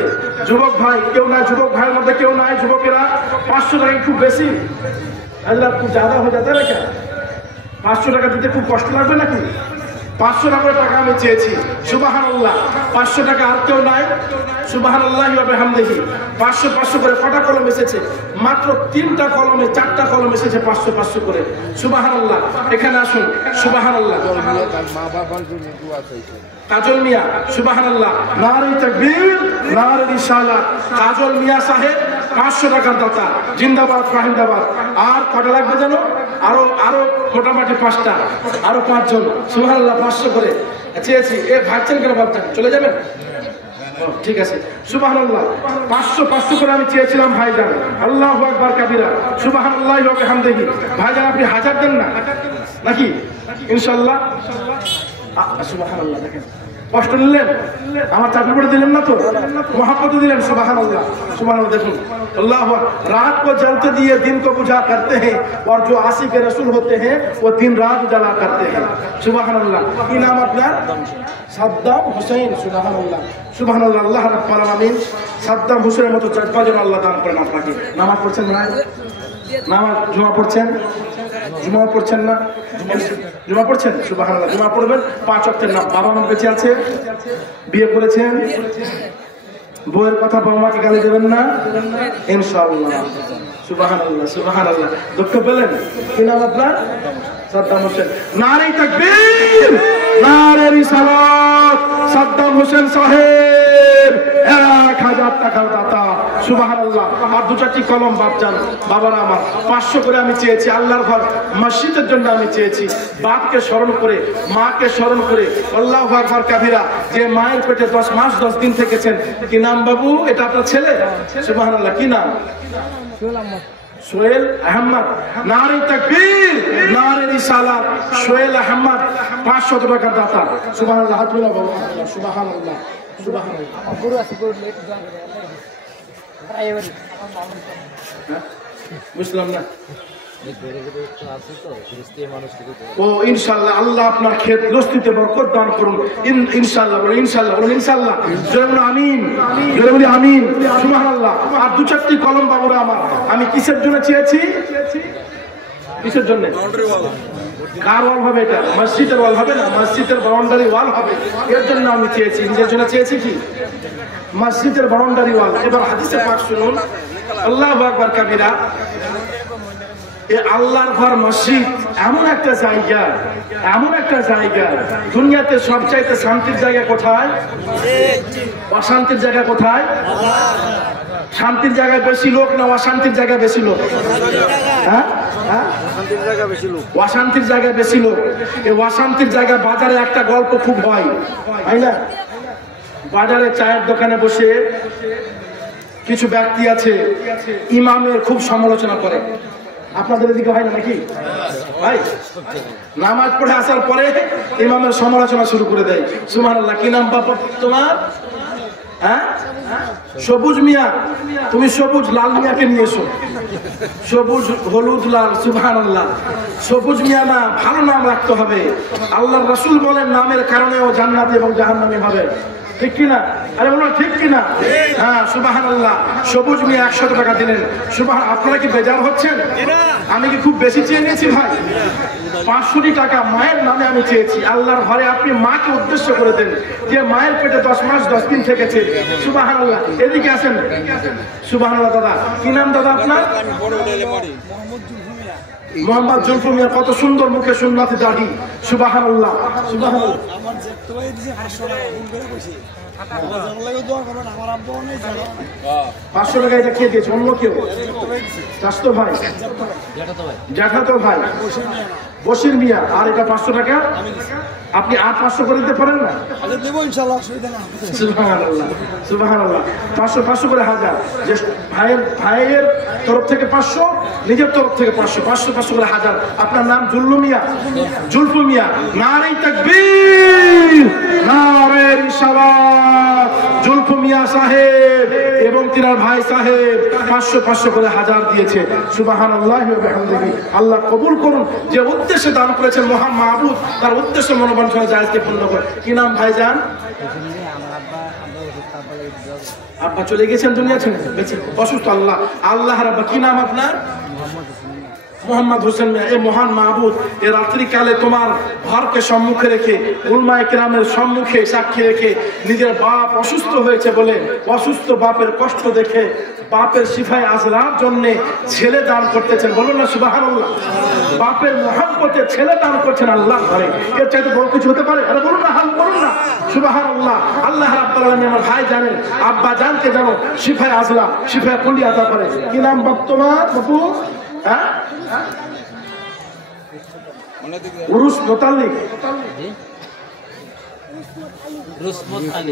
যুবক ভাই কেউ নাই? যুবক ভাইয়ের মধ্যে কেউ নাই? যুবকেরা 500 টাকা খুব বেশি? আল্লাহ খুব জাদা হয়ে যেতে নাকি? 500 টাকা দিতে খুব কষ্ট লাগবে নাকি? 500 টাকা আমি চেয়েছি। সুবহানাল্লাহ। 500 টাকা। আর কেউ নাই? সুবহানাল্লাহি ওয়া বিহামদিহি। 500 করে কটা কলম এসেছে? মাত্র 3টা কলমে 4টা কলম এসেছে 500 করে। সুবহানাল্লাহ। এখানে আসুন। সুবহানাল্লাহ। কাজল মিয়া। সুবহানাল্লাহ। নারে তাকবীর, নারে রিসালাত। কাজল মিয়া সাহেব 500 টাকার দাতা। জিন্দাবাদ, ফাহিন্দাবাদ। আর কটা লাগবে জানো? আরো মোটামুটি 5টা, আরো 5 জন। সুবহানাল্লাহ। 500 করে চেয়েছি। ভাবছেন কেন? ভাবছেন চলে যাবেন? ঠিক আছে। সুবহানাল্লাহ। 500 করে আমি চেয়েছিলাম ভাইজান। আল্লাহু আকবার কাবীরা। সুবহানাল্লাহি ওয়া বিহামদিহি। ভাইজান আপনি 1000 দেন না নাকি? ইনশাআল্লাহ। সুবহানাল্লাহ। দেখেন কষ্ট নিলেন? আমার চাকরি করে দিলেন না তো? मोहब्बत दिलें सुभान अल्लाह सुभान अल्लाह। देखो अल्लाह रात को जलते दिए दिन को बुझा करते हैं और जो आशिक रसूल होते हैं वो दिन रात जला करते हैं। सुभान अल्लाह। की नाम अपना? सद्दाम हुसैन। सुभान अल्लाह सुभान अल्लाह। अल्लाह रब्बुल आलामीन सद्दाम हुसैনের মতো জজ্বা যেন আল্লাহ দান করেন আপনাকে। নামাজ পড়ছেন না? নামাজ জুমা পড়ছেন? জুমা পড়ছেন না? জুমা পড়ছেন? সুবহানাল্লাহ। জুমা পড়বেন 5 ওয়াক্তের নাম। বাবা মা বেঁচে আছে? বিয়ে করেছেন? বউয়ের কথা বাবা মাকে গালি দেবেন না ইনশাআল্লাহ। সুবহানাল্লাহ সুবহানাল্লাহ। দুঃখ পেলেন? কি নাম আপনার? সাদ্দাম হোসেন। নারে তাকবীর, নারে রিসালাত। সাদ্দাম হোসেন সাহেব 1000 টাকার দাতা। সুবহানাল্লাহ। আর 2-4টি কলম বাপজান বাবারা আমার 500 করে আমি চেয়েছি আল্লাহর ঘর মসজিদের জন্য আমি চেয়েছি। বাপকে স্মরণ করে মাকে স্মরণ করে আল্লাহু আকবার কাবীরা। যে মায়ের পেটে 10 মাস 10 দিন থেকেছেন। কি নাম বাবু? এটা আপনার ছেলে? সুবহানাল্লাহ। কি নাম? সোহেল আহমদ। নারে তাকবীর, নারে রিসালাত। সোহেল আহমদ 500 টাকার দাতা। সুবহানাল্লাহ। হাত মিলাও বাবা। সুবহানাল্লাহ সুবহানাল্লাহ। বুঝলাম না। ও ইনশাআল্লাহ আল্লাহ আপনার ক্ষেত লস্তিতে বরকত দান করুন ইনশাআল্লাহ। বলে ইনশাআল্লাহ, বলে ইনশাআল্লাহ। জোরে বলে আমিন, জোরে বলে আমিন। সুবহানাল্লাহ। আর 2-4টি কলম বাবুরা আমার আমি কিসের জন্য চেয়েছি? কিসের জন্য? কার ওয়াল হবে এটা? মসজিদের ওয়াল হবে না, মসজিদের বাউন্ডারি ওয়াল হবে। এর জন্য আমি চেয়েছি। নিজের জন্য চেয়েছি কি? মসজিদের বাউন্ডারি ওয়াল। এবার হাদিসে পাক শুনুন। আল্লাহু আকবার কাবীরা। এই আল্লাহর ঘর মসজিদ এমন একটা জায়গা, এমন একটা জায়গা দুনিয়াতে সবচাইতে শান্তির জায়গা কোথায়? অশান্তির জায়গা কোথায়? শান্তির জায়গায় বেশি লোক না অশান্তির জায়গায় বেশি লোক? হ্যাঁ অশান্তির জায়গায় বেশি লোক। এই অশান্তির জায়গায় বাজারে একটা গল্প খুব হয়, তাই না? বাজারে চায়ের দোকানে বসে কিছু ব্যক্তি আছে ইমামের খুব সমালোচনা করে। আপনাদের এদিকে হয় না নাকি ভাই? নামাজ পড়ে আসার পরে ইমামের সমালোচনা শুরু করে দেয়। সুবহানাল্লাহ। কি নাম বাবা তোমার? হ্যাঁ সবুজ মিয়া। তুমি সবুজ লাল মিয়াকে নিয়ে এসো। সবুজ হলুদ লাল। সুবহানাল্লাহ। সবুজ মিয়া না, ভালো নাম রাখতে হবে। আল্লাহর রাসূল বলেন নামের কারণে ও জান্নাতি এবং জাহান্নামী হবে। ঠিক কিনা? আরে বলো ঠিক কিনা? হ্যাঁ সুবহানাল্লাহ। সবুজ মিয়া 100 টাকা দিলেন। সুবহান। আপনারা কি বেজার হচ্ছেন? আমি কি খুব বেশি চেয়ে নিয়েছি ভাই? 500 টাকা মায়ের নামে আমি চেয়েছি। আল্লাহর ঘরে আপনি মাকে উদ্দেশ্য করে দেন যে মায়ের পেটে 10 মাস 10 দিন থেকেছে। সুবহানাল্লাহ। এদিকে আসেন। সুবহানাল্লাহ। দাদা কি নাম দাদা আপনার? মোহাম্মদ জুলফু মিয়া। কত সুন্দর মুখে সুন্নতি দাড়ি। সুবহানাল্লাহ সুবহানাল্লাহ। 500 টাকা এটা খেয়ে দিয়েছে অন্য কেউ? চাচতো ভাই, জ্যাঠাতো ভাই বশির মিয়া। আর এটা 500 টাকা আপনি আর 500 করে দিতে পারেন না? সুবহানাল্লাহ সুবহানাল্লাহ। 500 করে 1000। যে ভাইয়ের তরফ থেকে 500, নিজের তরফ থেকে 500 করে 1000। আপনার নাম জুল্লু মিয়া? জুলফু মিয়া। নারে তাকবীর, নারে রিসালাত। জুলফু মিয়া সাহেব এবং তিনার ভাই সাহেব 500 করে 1000 দিয়েছে। সুবহানাল্লাহি ওয়া বিহামদিহি। আল্লাহ কবুল করুন। যে উদ্দেশ্যে দান করেছেন মহান মাহবুব তার উদ্দেশ্য মনোবাঞ্ছনা জায়েজকে পূর্ণ করে। কি নাম ভাইজান? আব্বা চলে গেছেন দুনিয়া ছেড়ে, বেঁচে অসুস্থ। আল্লাহ আল্লাহ রাব্বা। কি নাম আপনার? মোহাম্মদ হোসেন মিয়া। এই মহান মাহবুব এই রাত্রিকালে তোমার ঘরকে সম্মুখে রেখে উলমায়ে কেরামের সম্মুখে সাক্ষী রেখে নিজের বাপ অসুস্থ হয়েছে বলে অসুস্থ বাপের কষ্ট দেখে বাপের শিফায়ে আজরার জন্য ছেলে দান করতেছেন। বলুন না সুবহানাল্লাহ। বাপের মহব্বতে ছেলে দান করছেন আল্লাহ ঘরে। এর চাইতে বড় কিছু হতে পারে? আরে বলুন না, হাল বলুন না। সুবহানাল্লাহ। আল্লাহ রাব্বুল আলামিন আমার ভাই জানেন, আব্বা জানকে জানো শিফায়ে আজরা শিফায়ে কুলি আতা করে। কি নাম বাপ তোমার বাপু? হ্যাঁ উরুস মোতাল্লিক।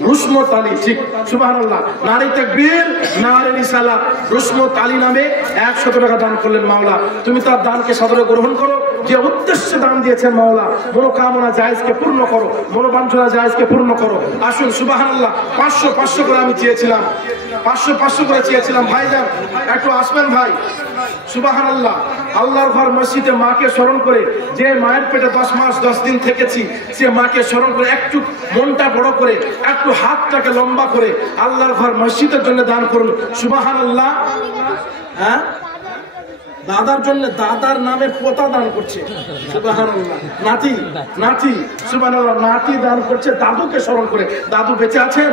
রুসমত আলী, ঠিক, সুবহানাল্লাহ। নারী তাকবীর, নারী রিসালাত। রুসমত আলী নামে 100 টাকা দান করলেন মাওলা। তুমি তার দানকে সাদরে গ্রহণ করো। যে উদ্দেশ্যে দান দিয়েছেন মাওলা, মনোকামনা জায়েজকে পূর্ণ করো, মনোবাঞ্ছনা জায়েজকে পূর্ণ করো। আসুন, সুবহানাল্লাহ। 500 করে আমি চেয়েছিলাম, 500 করে চেয়েছিলাম। ভাইজান একটু আসবেন ভাই। সুবহানাল্লাহ। আল্লাহর ঘর মসজিদে মাকে স্মরণ করে, যে মায়ের পেটে 10 মাস 10 দিন থেকেছি, সে মাকে স্মরণ করে একটু মনটা বড় করে, একটু হাতটাকে লম্বা করে আল্লাহর ঘর মসজিদের জন্য দান করুন। সুবহানাল্লাহ। হ্যাঁ, দাদার জন্য দাদার নামে পোতা দান করছে। সুবহানাল্লাহ। নাতি সুবহানাল্লাহ, নাতি দান করছে দাদুকে স্মরণ করে। দাদু বেঁচে আছেন?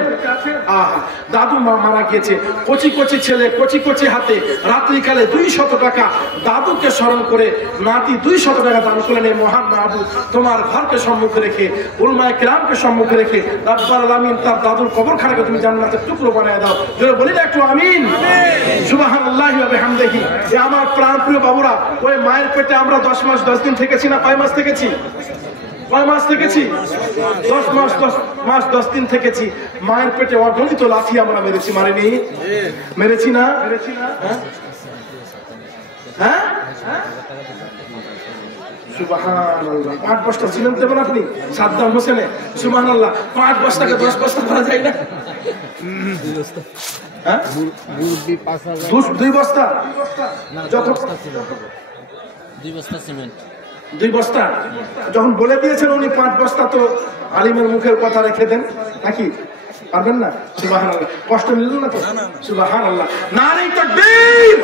দাদু মারা গিয়েছে। কচি ছেলে, কচি হাতে রাত্রিকালে 200 টাকা দাদুকে স্মরণ করে নাতি 200 টাকা দান করলেন। এই মহান মাহবুব তোমার ঘরকে সম্মুখে রেখে, উলমায়ে কেরামকে সম্মুখে রেখে রব্বুল আলামিন তার দাদুর কবরখানাকে তুমি জান্নাতের টুকরো বানিয়ে দাও। যারা বলি না একটু আমিন। সুবহানাল্লাহি ওয়া বিহামদিহি। এ আমার প্রিয় বাবুরা, ওই মায়ের পেটে আমরা 10 মাস 10 দিন থেকেছি না? কয় মাস থেকেছি? 10 মাস 10 দিন থেকেছি। মায়ের পেটে অগণিত লাথি আমরা মেরেছি, মারিনি? মেরেছি না? হ্যাঁ, সুবহানাল্লাহ। 5 বস্তা ছিলেন দেবেন আপনি সাদ্দাম হোসেনে? সুবহানাল্লাহ। 5 বস্তাকে 10 বস্তা করা যায় না? 2 বস্তা, যখন 2 বস্তা যখন বলে দিয়েছেন উনি 5 বস্তা, তো আলিমের মুখের কথা রেখে দেন নাকি? পারবেন না? সুবহানাল্লাহ। কষ্ট নিল না তো? সুবহানাল্লাহ। নারী তাকবীর,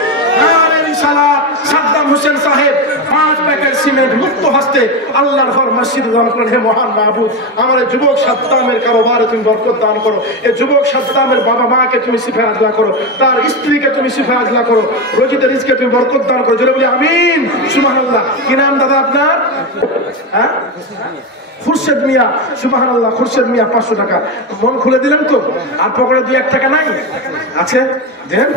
নারী রিসালাত। সাদ্দাম হোসেন সাহেব 5 প্যাকেট সিমেন্ট মুক্ত হস্তে আল্লাহর ঘর মসজিদে দান করেন। হে মহান মাহবুব, আমার এই যুবক সাদ্দামের কারোবারে তুমি বরকত দান করো। এই যুবক সাদ্দামের বাবা মাকে তুমি শিফা আজলা করো, তার স্ত্রীকে তুমি শিফা আজলা করো, রোজিতে রিজকে তুমি বরকত দান করো। জোরে বলি আমিন। সুবহানাল্লাহ। কি নাম দাদা আপনার? হ্যাঁ, খুরশেদ মিয়া। সুবহানাল্লাহ। খুরশেদ মিয়া 500 টাকা। মন খুলে দিলেন তো? আর পকেটে 2-1 টাকা নাই? আছে? দেন।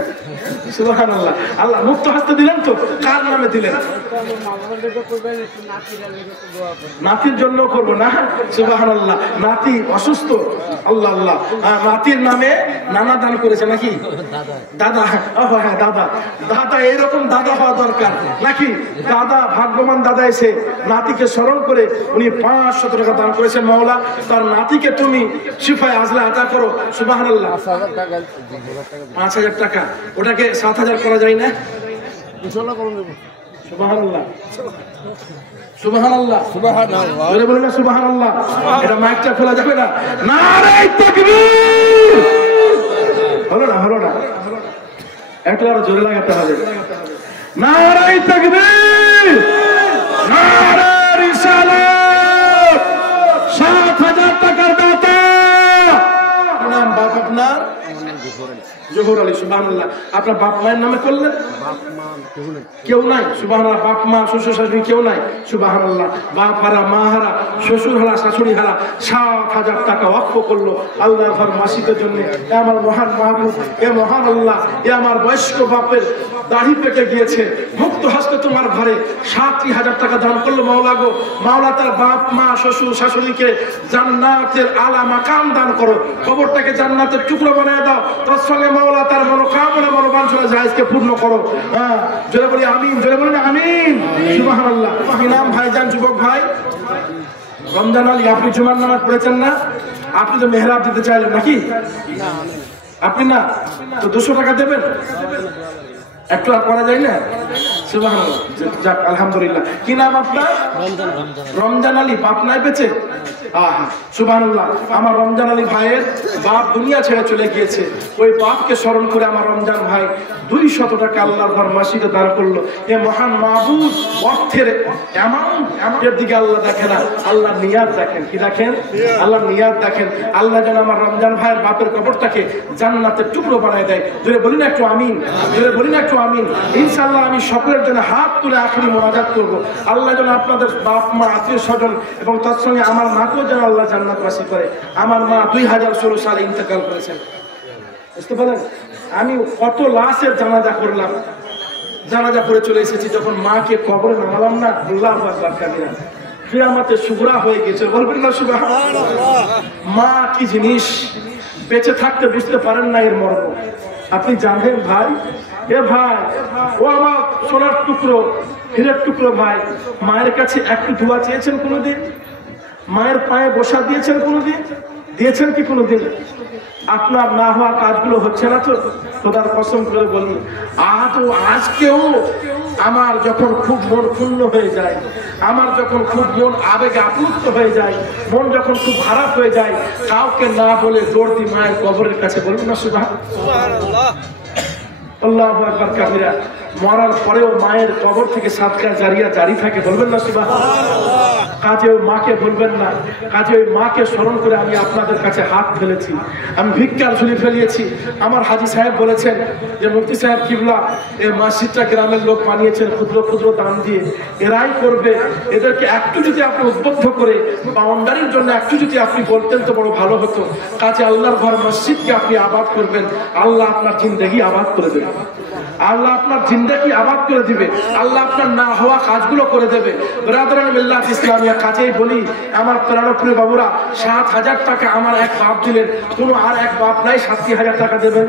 সুবহানাল্লাহ। আল্লাহ মুক্ত হস্তে দিলেন তো? কার নামে দিলেন? নাতির জন্য করবো না? সুবহানাল্লাহ। নাতি অসুস্থ। আল্লাহ আল্লাহ। নাতির নামে নানা দান করেছে নাকি? দাদা। হ্যাঁ, দাদা এইরকম দাদা হওয়া দরকার নাকি? দাদা ভাগ্যবান দাদা এসে নাতিকে স্মরণ করে উনি 500 টাকা দান করেছেন। মাওলা তার নাতিকে তুমি শিফায়ে আজলা আতা করো। সুবহানাল্লাহ। 5000 টাকা, ওটাকে 7000 করা যায় না? সুবহানাল্লাহ। সুবহানাল্লাহ। জোরে বলেন না সুবহানাল্লাহ। এটা মাইকটা খোলা যাবে না? নারে তাকবীর। হলো না একটু আরো জোরে লাগাতে হবে। নারে তাকবীর, নারে রিসালাত। 7000 টাকার দাতা। নাম বাপ আপনার? জোহর আলী। সুবহানাল্লাহ। আপনার বাপ মায়ের নামে করলেন? কেউ নাই? সুবহানাল্লাহ। বাপ মা শ্বশুর শাশুড়ি কেউ নাই? সুবহানাল্লাহ। বাপ হারা, মা হারা, শ্বশুর হারা, শাশুড়ি হারা 7000 টাকা ওয়াকফ করলো আল্লাহর ঘর মসজিদের জন্য। এ আমার মহান মাহবুব, এ মহান আল্লাহ, এ আমার বয়স্ক বাপের দাড়ি পেকে গিয়েছে, মুক্ত হস্তে তোমার ঘরে 7000 টাকা দান করলো। মাওলা গো, মাওলা তার বাপ মা শ্বশুর শাশুড়িকে জান্নাতের আলা মাকাম দান করো, কবরটাকে জান্নাতের টুকরো বানিয়ে দাও। তার সঙ্গে মাওলা তার মনোকামনা মনোবাঞ্ছনা জায়েজকে পূর্ণ করো। হ্যাঁ, জোরে বলি আমিন। জোরে বলেন আমিন। সুবহানাল্লাহ। কি নাম ভাইজান? যুবক ভাই রমজান আলী। আপনি জুমার নামাজ পড়েছেন না? আপনি তো মেহরাব দিতে চাইলেন নাকি? আপনি না তো 200 টাকা দেবেন? একটু আর করা যায় না? সুবহানাল্লাহ। যাক আলহামদুলিল্লাহ। কি নাম আপনার? রমজান আলী। বাপ নাই বেঁচে? সুবহানাল্লাহ। আমার রমজান আলী ভাইয়ের বাপ দুনিয়া ছেড়ে চলে গিয়েছে। ওই বাপকে স্মরণ করে আমার রমজান ভাই 200 টাকা আল্লাহর ঘর মসজিদে দান করলো। এ মহান মাহবুব অর্থের অ্যামাউন্টের দিকে আল্লাহ দেখে না, আল্লাহ নিয়াত দেখেন। কি দেখেন? আল্লাহ নিয়াত দেখেন। আল্লাহ যেন আমার রমজান ভাইয়ের বাপের কবরটাকে জান্নাতের টুকরো বানায় দেয়। জোরে বলি না একটু আমিন। জোরে বলি না একটু আমিন। ইনশাআল্লাহ আমি সকলের জন্য হাত তুলে আখেরি মোনাজাত করবো। আল্লাহ যেন আপনাদের বাপ মা আত্মীয় স্বজন এবং তার সঙ্গে আমার মাকেও যেন আল্লাহ জান্নাতবাসী করে। আমার মা 2016 সালে ইন্তেকাল করেছেন, বুঝতে পারেন? আমি কত লাশের জানাজা করলাম, জানাজা করে চলে এসেছি। যখন মাকে কবরে নামালাম না, আল্লাহু আকবার কাবিরা, কিয়ামতে সুগরা হয়ে গেছে, বলবেন না সুবহানাল্লাহ। মা কি জিনিস, বেঁচে থাকতে বুঝতে পারেন না এর মর্ম। আপনি জানেন ভাই, এ ভাই, ও আমার সোনার টুকরো, হীরের টুকরো ভাই, মায়ের কাছে একটু দোয়া চেয়েছেন কোনোদিন? মায়ের পায়ে বসা দিয়েছেন কোনোদিন? দিয়েছেন কি কোনোদিন? আপনার না হওয়া কাজগুলো হচ্ছে না তো? খোদার কসম করে বলি, আজকেও আমার যখন খুব মন ক্ষুণ্ণ হয়ে যায়, আমার যখন খুব মন আবেগে আপ্লুত হয়ে যায়, মন যখন খুব খারাপ হয়ে যায়, কাউকে না বলে দৌড় দিই মায়ের কবরের কাছে, বলুন না সুবহানাল্লাহ। আল্লাহু আকবার কাবীরা। মরার পরেও মায়ের কবর থেকে সাদকা জারিয়া জারি থাকে, বলবেন না সুবহানাল্লাহ। কাজে ওই মাকে বলবেন না, কাজে ওই মাকে স্মরণ করে আমি আপনাদের কাছে হাত ফেলেছি, আমি ভিক্ষার ঝুলি ফেলিয়েছি। আমার হাজী সাহেব বলেছেন যে মুফতি সাহেব কিবলা এই মসজিদটা গ্রামের লোক বানিয়েছেন ক্ষুদ্র ক্ষুদ্র দান দিয়ে, এরাই করবে, এদেরকে একটু যদি আপনি উদ্বুদ্ধ করে বাউন্ডারির জন্য একটু যদি আপনি বলতেন তো বড় ভালো হতো। কাজে আল্লাহর ঘর মসজিদকে আপনি আবাদ করবেন, আল্লাহ আপনার জিন্দেগি আবাদ করে দেবে, আল্লাহ আপনার জিন্দেগি আবাদ করে দিবে, আল্লাহ আপনার না হওয়া কাজগুলো করে দেবে। ব্রাদারান মিল্লাত ইসলামিয়া, কাজেই বলি আমার প্রাণপ্রিয় বাবুরা, 7,000 টাকা আমার এক বাপ দিলেন, কোনো আর এক বাপ নাই 70,000 টাকা দেবেন।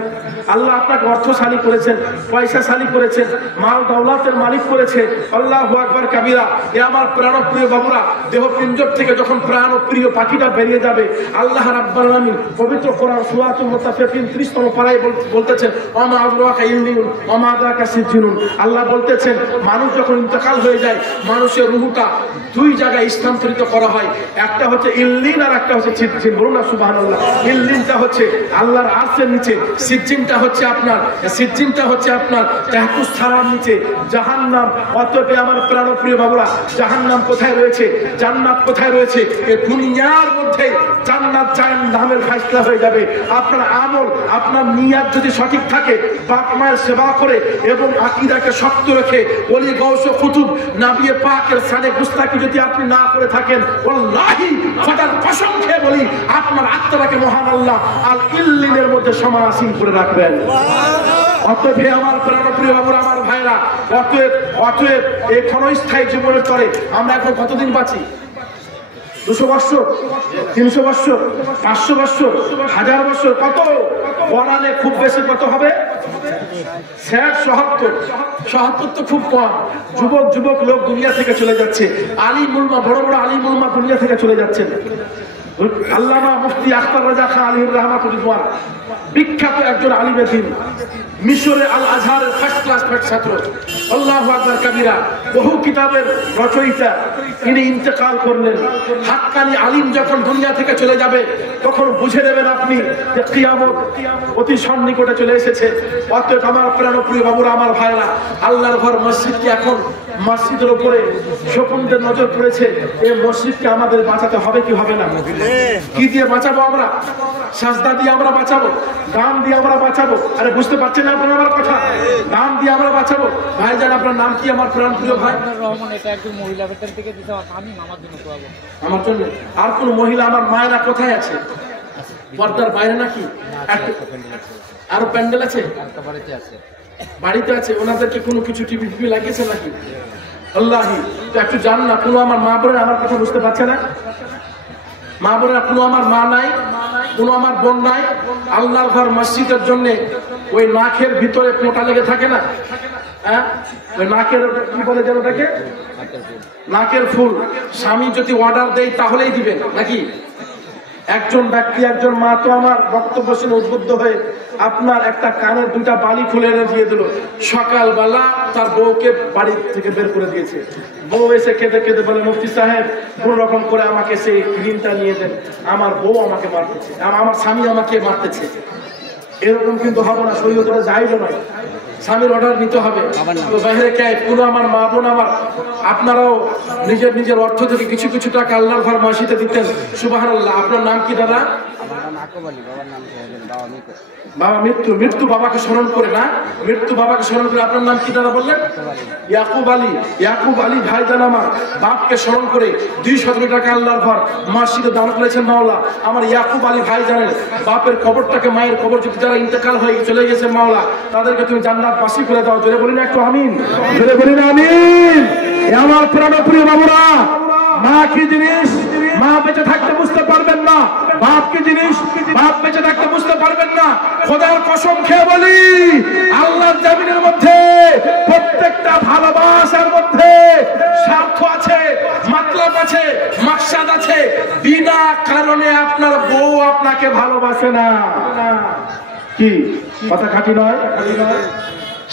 আল্লাহ আপনাকে অর্থশালী করেছেন, পয়সাশালী করেছেন, মাল দৌলতের মালিক করেছে। আল্লাহু আকবার কাবীরা। এ আমার প্রাণপ্রিয় বাবুরা, দেহ পিঞ্জর থেকে যখন প্রাণ ও প্রিয় পাখিটা বেরিয়ে যাবে, আল্লাহ রাব্বুল আলামিন পবিত্র কোরআন সূরাতুল মুতাফফিফিন 30তম পারায় বলতেছেন, ওমা আদরাকা ইল্লিউন ওমা আদরাকা সিজ্জিনুন। আল্লাহ বলতেছেন মানুষ যখন ইন্তেকাল হয়ে যায়, মানুষের রূহটা দুই জায়গায় স্থানান্তরিত করা হয়, একটা হচ্ছে ইল্লিন আর একটা হচ্ছে সিজ্জিন, বলুন না সুবহানাল্লাহ। ইল্লিনটা হচ্ছে আল্লাহর আরশের নিচে, সিজ্জিনটা হচ্ছে আপনার তাহকুস ছাড়ার নিচে, জাহান্নাম। অতএব আমার প্রাণপ্রিয় বাবুরা, জাহান্নাম কোথায় রয়েছে, জান্নাত কোথায় রয়েছে, এই দুনিয়ার মধ্যে জান্নাত জাহান্নামের ফায়সালা হয়ে যাবে। আপনার আমল, আপনার নিয়াত যদি সঠিক থাকে, বাপ মায়ের সেবা করে এবং আকীদাকে শক্ত রেখে ওলি গাউস ও কুতুব নবী পাকের সানে গুস্তাখি যদি আপনি না করে থাকেন, ওয়াল্লাহি খোদার কসম খেয়ে বলি, আপনার আত্মাকে মহান আল্লাহ আল ইল্লিনের মধ্যে সমাসীন করে রাখবেন। অতএব আমার প্রাণপ্রিয় বাবুরা, আমার ভাইরা, অতএব এই ক্ষণস্থায়ী জীবনের তরে আমরা এখন কতদিন বাঁচি? 200 বছর, 300 বছর, 500 বছর, 1000 বছর, কত? কোরআনে খুব বেশি কত হবে? 70 তো খুব কম। যুবক লোক দুনিয়া থেকে চলে যাচ্ছে, আলিম উলামা, বড় বড় আলিম উলামা দুনিয়া থেকে চলে যাচ্ছেন। আল্লামা মুফতি আখতার রাজা খান আলাইহির রাহমাতুল্লাহ, বিখ্যাত একজন আলিমে দ্বীন, মিশরে আল আজহারের ফার্স্ট ক্লাস ছাত্র, আল্লাহু আকবার কাবীরা, বহু কিতাবের রচয়িতা, তিনি ইন্তেকাল করলেন। হাক্কানি আলিম যখন দুনিয়া থেকে চলে যাবে, তখন বুঝে নেবেন আপনি যে কিয়ামত অতি সন্নিকটে চলে এসেছে। অতএব আমার প্রাণপ্রিয় বাবুরা, আমার ভাইরা, আল্লাহর ঘর মসজিদকে এখন মসজিদের উপরে শকুনদের নজর পড়েছে। এই মসজিদকে আমাদের বাঁচাতে হবে কি হবে না? কি দিয়ে বাঁচাবো আমরা? সাজদা দিয়ে আমরা বাঁচাবো, দান দিয়ে আমরা বাঁচাবো। আরে বুঝতে পারছেন না আপনারা আমার কথা? দান দিয়ে আমরা বাঁচাবো। ভাইজান, আপনার নাম কি আমার প্রাণপ্রিয় ভাই? রহমান। এটা একজন মহিলা বেতন থেকে দিতে, আমি মামার জন্য পাবো। আমার জন্য? আর কোন মহিলা? আমার মায়েরা কোথায় আছে? পর্দার বাইরে নাকি? আরো প্যান্ডেল আছে? বাড়িতে আছে। ওনাদেরকে কোনো কিছু টিভি লাগিয়েছে নাকি? আল্লাহি একটু জান না, কোনো আমার মা বোনের আমার কথা বুঝতে পারছে না? মা বোনেরা, কোনো আমার মা নাই, কোনো আমার বোন নাই। আল্লাহর ঘর মসজিদের জন্য ওই নাকের ভিতরে পোঁটা লেগে থাকে না? হ্যাঁ, ওই নাকের কি বলে যেন ওটাকে? নাকের ফুল। স্বামী যদি অর্ডার দেয় তাহলেই দিবেন নাকি? একজন ব্যক্তি, একজন মা তো আমার বক্তব্য শুনে উদ্বুদ্ধ হয়ে আপনার একটা কানের 2টা বালি খুলে এনে দিয়ে দিল। সকালবেলা তার বউকে বাড়ি থেকে বের করে দিয়েছে। বউ এসে কেঁদে কেঁদে বলে, মুফতি সাহেব কোন রকম করে আমাকে সেই ক্রিমটা নিয়ে দেন, আমার বউ আমাকে মারতেছে, আমার স্বামী আমাকে মারতেছে। এরকম কিন্তু হবে না, শরীয়তে জায়েজ নয়। স্বামীর অর্ডার নিতে হবে। তো বাইরে কে পুরো আমার মা বোন, আমার আপনারাও নিজের অর্থ থেকে কিছু কিছু টাকা আল্লাহর ঘর মসজিদে দিতেন। সুবহানাল্লাহ। আপনার নাম কি দাদা? বাবা মৃত্যু বাবাকে স্মরণ করে না, মৃত্যু বাবাকে স্মরণ করে। আপনার নাম কি দাদা বললেন? ইয়াকুব আলী ভাইজান আমার বাপকে স্মরণ করে 200 টাকা আল্লাহর ঘর মসজিদে দান করেছেন মাওলা। আমার ইয়াকুব আলী ভাইজানের বাপের কবরটাকে, মায়ের কবর যদি যারা ইন্তেকাল হয়ে চলে গেছে মাওলা, তাদেরকে তুমি জান্নাত বাসী করে দাও। জোরে বলি না একটু আমিন? জোরে বলি না আমিন? আমার প্রাণপ্রিয় বাবুরা, মা কি জিনিস মা বেঁচে থাকতে বুঝতে পারবেন না, বাপ কি জিনিস বাপ বেঁচে থাকতে বুঝতে পারবেন না। খোদার কসম খেয়ে বলি, আল্লাহর জমিনের মধ্যে প্রত্যেকটা ভালোবাসার মধ্যে স্বার্থ আছে, মাতলাব আছে, মাকসাদ আছে। বিনা কারণে আপনার বউ আপনাকে ভালোবাসে না। কি কথা খাঁটি নয়?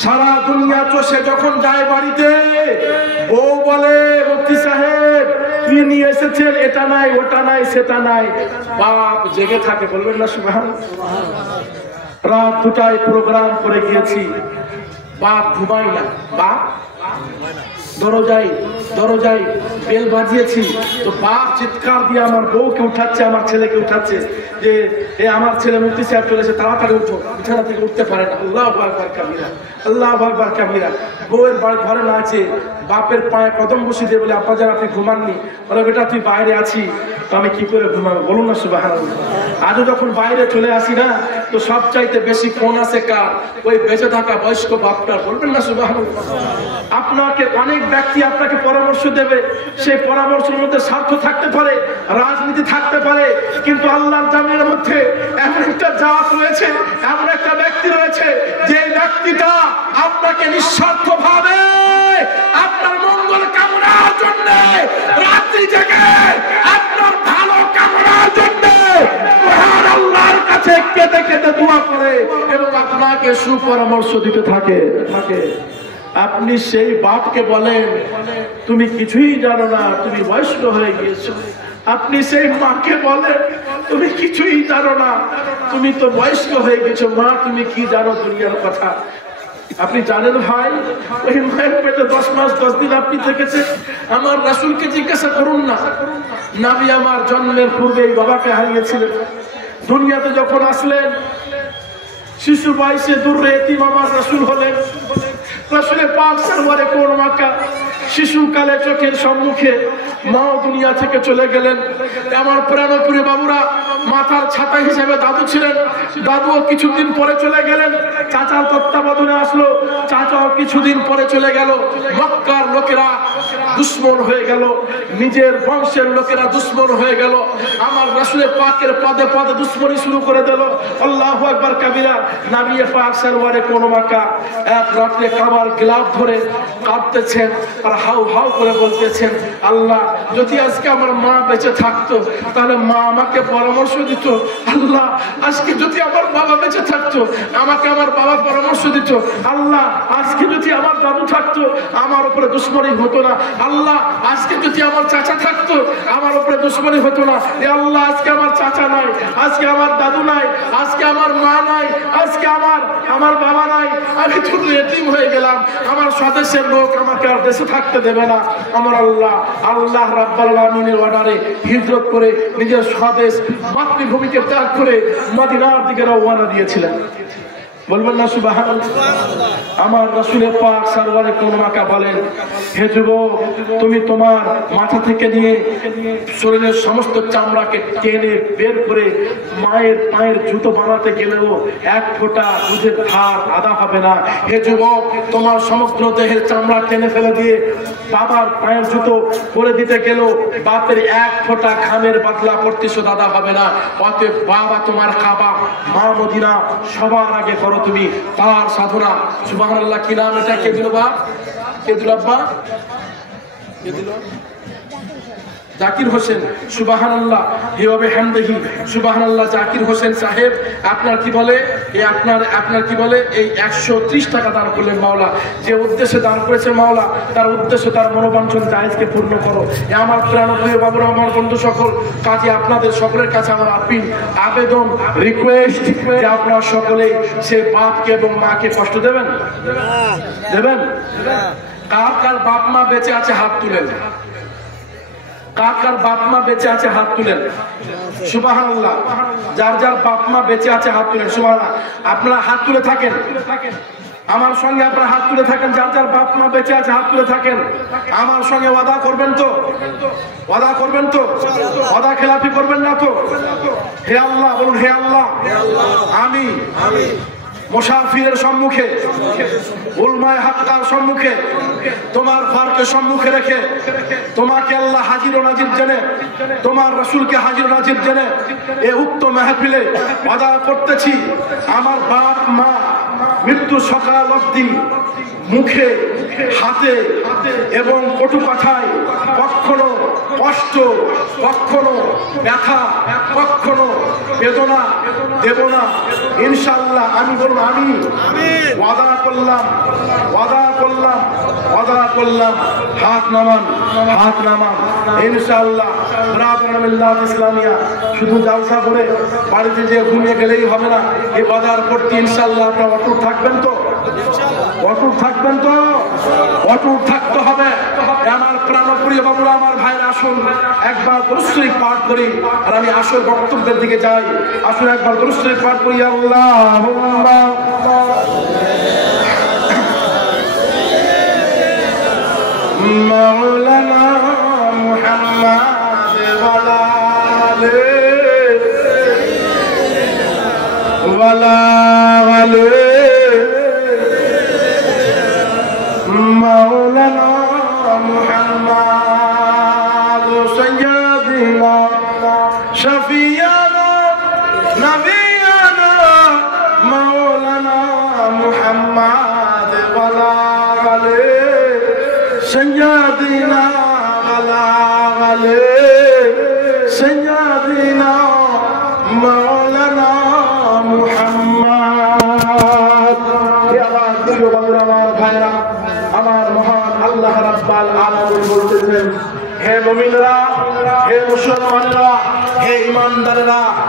সারা দুনিয়া চষে যখন যায় বাড়িতে, বউ বলে মুফতি সাহেব কি নিয়ে এসেছেন, এটা নাই ওটা নাই সেটা নাই। বাপ জেগে থাকে, বলবেন না সুবহানাল্লাহ। রাত 2টায় প্রোগ্রাম করে গিয়েছি, বাপ ঘুমাই না, বাপ দরজায় বেল বাজিয়েছি তো বাপ চিৎকার দিয়ে আমার বউকে উঠাচ্ছে, আমার ছেলেকে উঠাচ্ছে যে এ আমার ছেলে মুফতি সাহেব চলেছে, তাড়াতাড়ি উঠো। বিছানা থেকে উঠতে পারে না। আল্লাহু আকবার কাবীরা, আল্লাহু আকবার কাবীরা। বউয়ের ঘরে না আছে, বাপের পায়ে কদম বসিয়ে দিয়ে বলে আপা যান আপনি ঘুমাননি? বলে বেটা তুই বাইরে আছি তো আমি কি করে ঘুমাবো, বলুন না সুবহানাল্লাহ। আজও যখন বাইরে চলে আসি না তো সবচাইতে বেশি ফোন আসে কার? ওই বেঁচে থাকা বয়স্ক বাপটার, বলবেন না সুবহানাল্লাহ। আপনাকে অনেক ব্যক্তি আপনাকে পরামর্শ দেবে, সেই পরামর্শের মধ্যে স্বার্থ থাকতে পারে, রাজনীতি থাকতে পারে, কিন্তু আল্লাহর জামিনের মধ্যে এমন একটা জাত রয়েছে, এমন একটা ব্যক্তি রয়েছে যে ব্যক্তিটা আপনাকে নিঃস্বার্থ ভাবে আপনার মঙ্গল কামনার জন্য রাত্রি জেগে আপনার ভালো কামনার জন্য মহান আল্লাহর কাছে কেঁদে কেঁদে দোয়া করে এবং আপনাকে সুপরামর্শ দিতে থাকে। আপনি সেই বাপকে বলেন তুমি কিছুই জানো না, তুমি বয়স্ক হয়ে গিয়েছো। আপনি সেই মাকে বলেন তুমি কিছুই জানো না, তুমি তো বয়স্ক হয়ে গেছো। মা তুমি কি জানো দুনিয়ার কথা? আপনি জানেন ভাই, ওই মায়ের পেটে 10 মাস 10 দিন আপনি থেকেছেন। আমার রাসূলকে জিজ্ঞাসা করুন না, নবী আমার জন্মের পূর্বেই বাবাকে হারিয়েছিলেন। দুনিয়াতে যখন আসলেন শিশু বয়সে দুর্রে এতিম আমার রাসূল হলেন। রাসূলে পাক সরওয়ারে কোন মাক্কা শিশুকালে চোখের সম্মুখে মাও দুনিয়া থেকে চলে গেলেন। আমার প্রাণপ্রিয় বাবুরা, মাথার ছাতা হিসেবে দাদু ছিলেন, দাদুও কিছুদিন পরে চলে গেলেন। চাচার তত্ত্বাবধানে আসলো, চাচাও কিছুদিন পরে চলে গেল। মক্কার লোকেরা দুশ্মন হয়ে গেল, নিজের বংশের লোকেরা দুশ্মন হয়ে গেল। আমার রাসূলে পাকের পদে পদে দুশ্মনী শুরু করে দিল। আল্লাহু আকবার কাবীরা। নবী পাক সরওয়ারে কোন মাক্কা এক রাতে কাবার গ্লাভ ধরে কাঁদতেছেন আর হাউ হাউ করে বলতেছেন, আল্লাহ যদি আজকে আমার মা বেঁচে থাকতো তাহলে মা আমাকে পরামর্শ দিত। আল্লাহ আজকে যদি আমার বাবা বেঁচে থাকতো আমাকে আমার বাবা পরামর্শ দিত। আল্লাহ আজকে যদি আমার দাদু থাকতো আমার উপরে দুশ্মনী হতো না। আল্লাহ আজকে যদি আমার চাচা থাকতো আমার উপরে দুশ্মনী হতো না। এ আল্লাহ আজকে আমার চাচা নাই, আজকে আমার দাদু নাই, আজকে আমার মা নাই, আজকে আমার বাবা নাই, আমি শুধু এতিম হয়ে গেলাম। আমার স্বদেশের লোক আমাকে আর দেশে থাকতে দেবে না। আমার আল্লাহ রাব্বুল আলামিনের অর্ডারে হিজরত করে নিজের স্বদেশ মাতৃভূমিকে ত্যাগ করে মদিনার দিকে রওনা দিয়েছিলেন। বলবেন না সুবহানাল্লাহ। আমার রাসূলের পাক সরওয়ারে কোন মাক্কা বলেন, হে যুবক তুমি তোমার মাথা থেকে নিয়ে শরীরের সমস্ত চামড়াকে টেনে বের করে মায়ের পায়ের জুতো বানাতে গেলেও এক ফোঁটা দুধের ধার আদা হবে না। হে যুবক তোমার সমগ্র দেহের চামড়া টেনে ফেলে দিয়ে বাবার পায়ের জুতো করে দিতে গেলেও বাপের এক ফোঁটা ঘামের বাদলা প্রতিশোধ আদা হবে না। অতএব বাবা তোমার কাবা, মা মদিনা সবার আগে করো তুমি তার সাধনা। সুবহানাল্লাহ। কি নাম এটা? কে দিল বাপ? কে দিল আব্বা? কে দিল? জাকির হোসেন। সুবহানাল্লাহ। হিওয়াবে হামদিহি। সুবহানাল্লাহ। জাকির হোসেন সাহেব আপনার কি বলে এই আপনার কি বলে এই 130 টাকা দান করলেন মাওলা। যে উদ্দেশ্যে দান করেছে মাওলা তার উদ্দেশ্য তার মনোবাঞ্ছন জায়েজকে পূর্ণ করো। এ আমার প্রাণপ্রিয় বাবুরা, আমার বন্ধু সকল, কাজে আপনাদের সকলের কাছে আমার আপিল, আবেদন, রিকোয়েস্ট যে আপনারা সকলে সে বাপকে এবং মাকে কষ্ট দেবেন? দেবেন? কার কার বাপ মা বেঁচে আছে হাত তুলেন। কার কার বাপ মা বেঁচে আছে হাত তুলেন। সুবহানাল্লাহ। যার যার বাপ মা বেঁচে আছে হাত তুলেন। সুবহানাল্লাহ। আপনারা হাত তুলে থাকেন, আমার সঙ্গে আপনারা হাত তুলে থাকেন। যার যার বাপ মা বেঁচে আছে হাত তুলে থাকেন। আমার সঙ্গে ওয়াদা করবেন তো? ওয়াদা করবেন তো? ওয়াদা খেলাফি করবেন না তো? হে আল্লাহ বলুন, হে আল্লাহ আমি মুসাফিরের সম্মুখে, উলমায়ে হাক্কার সম্মুখে, তোমার ঘরকে সম্মুখে রেখে তোমাকে আল্লাহ হাজির ও নাজির জেনে, তোমার রাসূলকে হাজির ও নাজির জেনে এই উক্ত মাহফিলে ওয়াদা করতেছি, আমার বাপ মা মৃত্যু সকাল অবধি মুখে, হাতে এবং কটু কথায় কখনো কষ্ট, কখনো ব্যথা, কখনো বেদনা দেব না ইনশাআল্লাহ। আমি বলুন আমি ওয়াদা করলাম, ওয়াদা করলাম, ওয়াদা করলাম। হাত নামান, হাত নামান ইনশাআল্লাহ। ব্রাদারান মিল্লাত ইসলামিয়া শুধু জালসা করে বাড়িতে যে ঘুমিয়ে গেলেই হবে না, এই ওয়াদার প্রতি ইনশাআল্লাহ আপনারা অটুট থাকবেন তো? অটুট থাকবেন তো? অটুট থাকতে হবে। আমার প্রাণপ্রিয় বাবুরা, আমার ভাইরা, আসুন একবার দরুদ শরীফ পাঠ করি আর আমি আসল বক্তব্যের দিকে যাই। আসুন একবার দরুদ শরীফ পাঠ করি। আল্লাহুম্মা মাওলানা মুহাম্মাদ ওয়ালা আলিহি مولانا محمد سيدنا شفيعنا نبينا مولانا محمد وعلى آله سيدنا وعلى آله سيدنا مولانا محمد يا الله ভাইরা, আমার মহান আল্লাহ রাব্বুল আলামিন বলতেছেন, হে মুমিনরা, হে মুসলমানেরা, হে ঈমানদারেরা,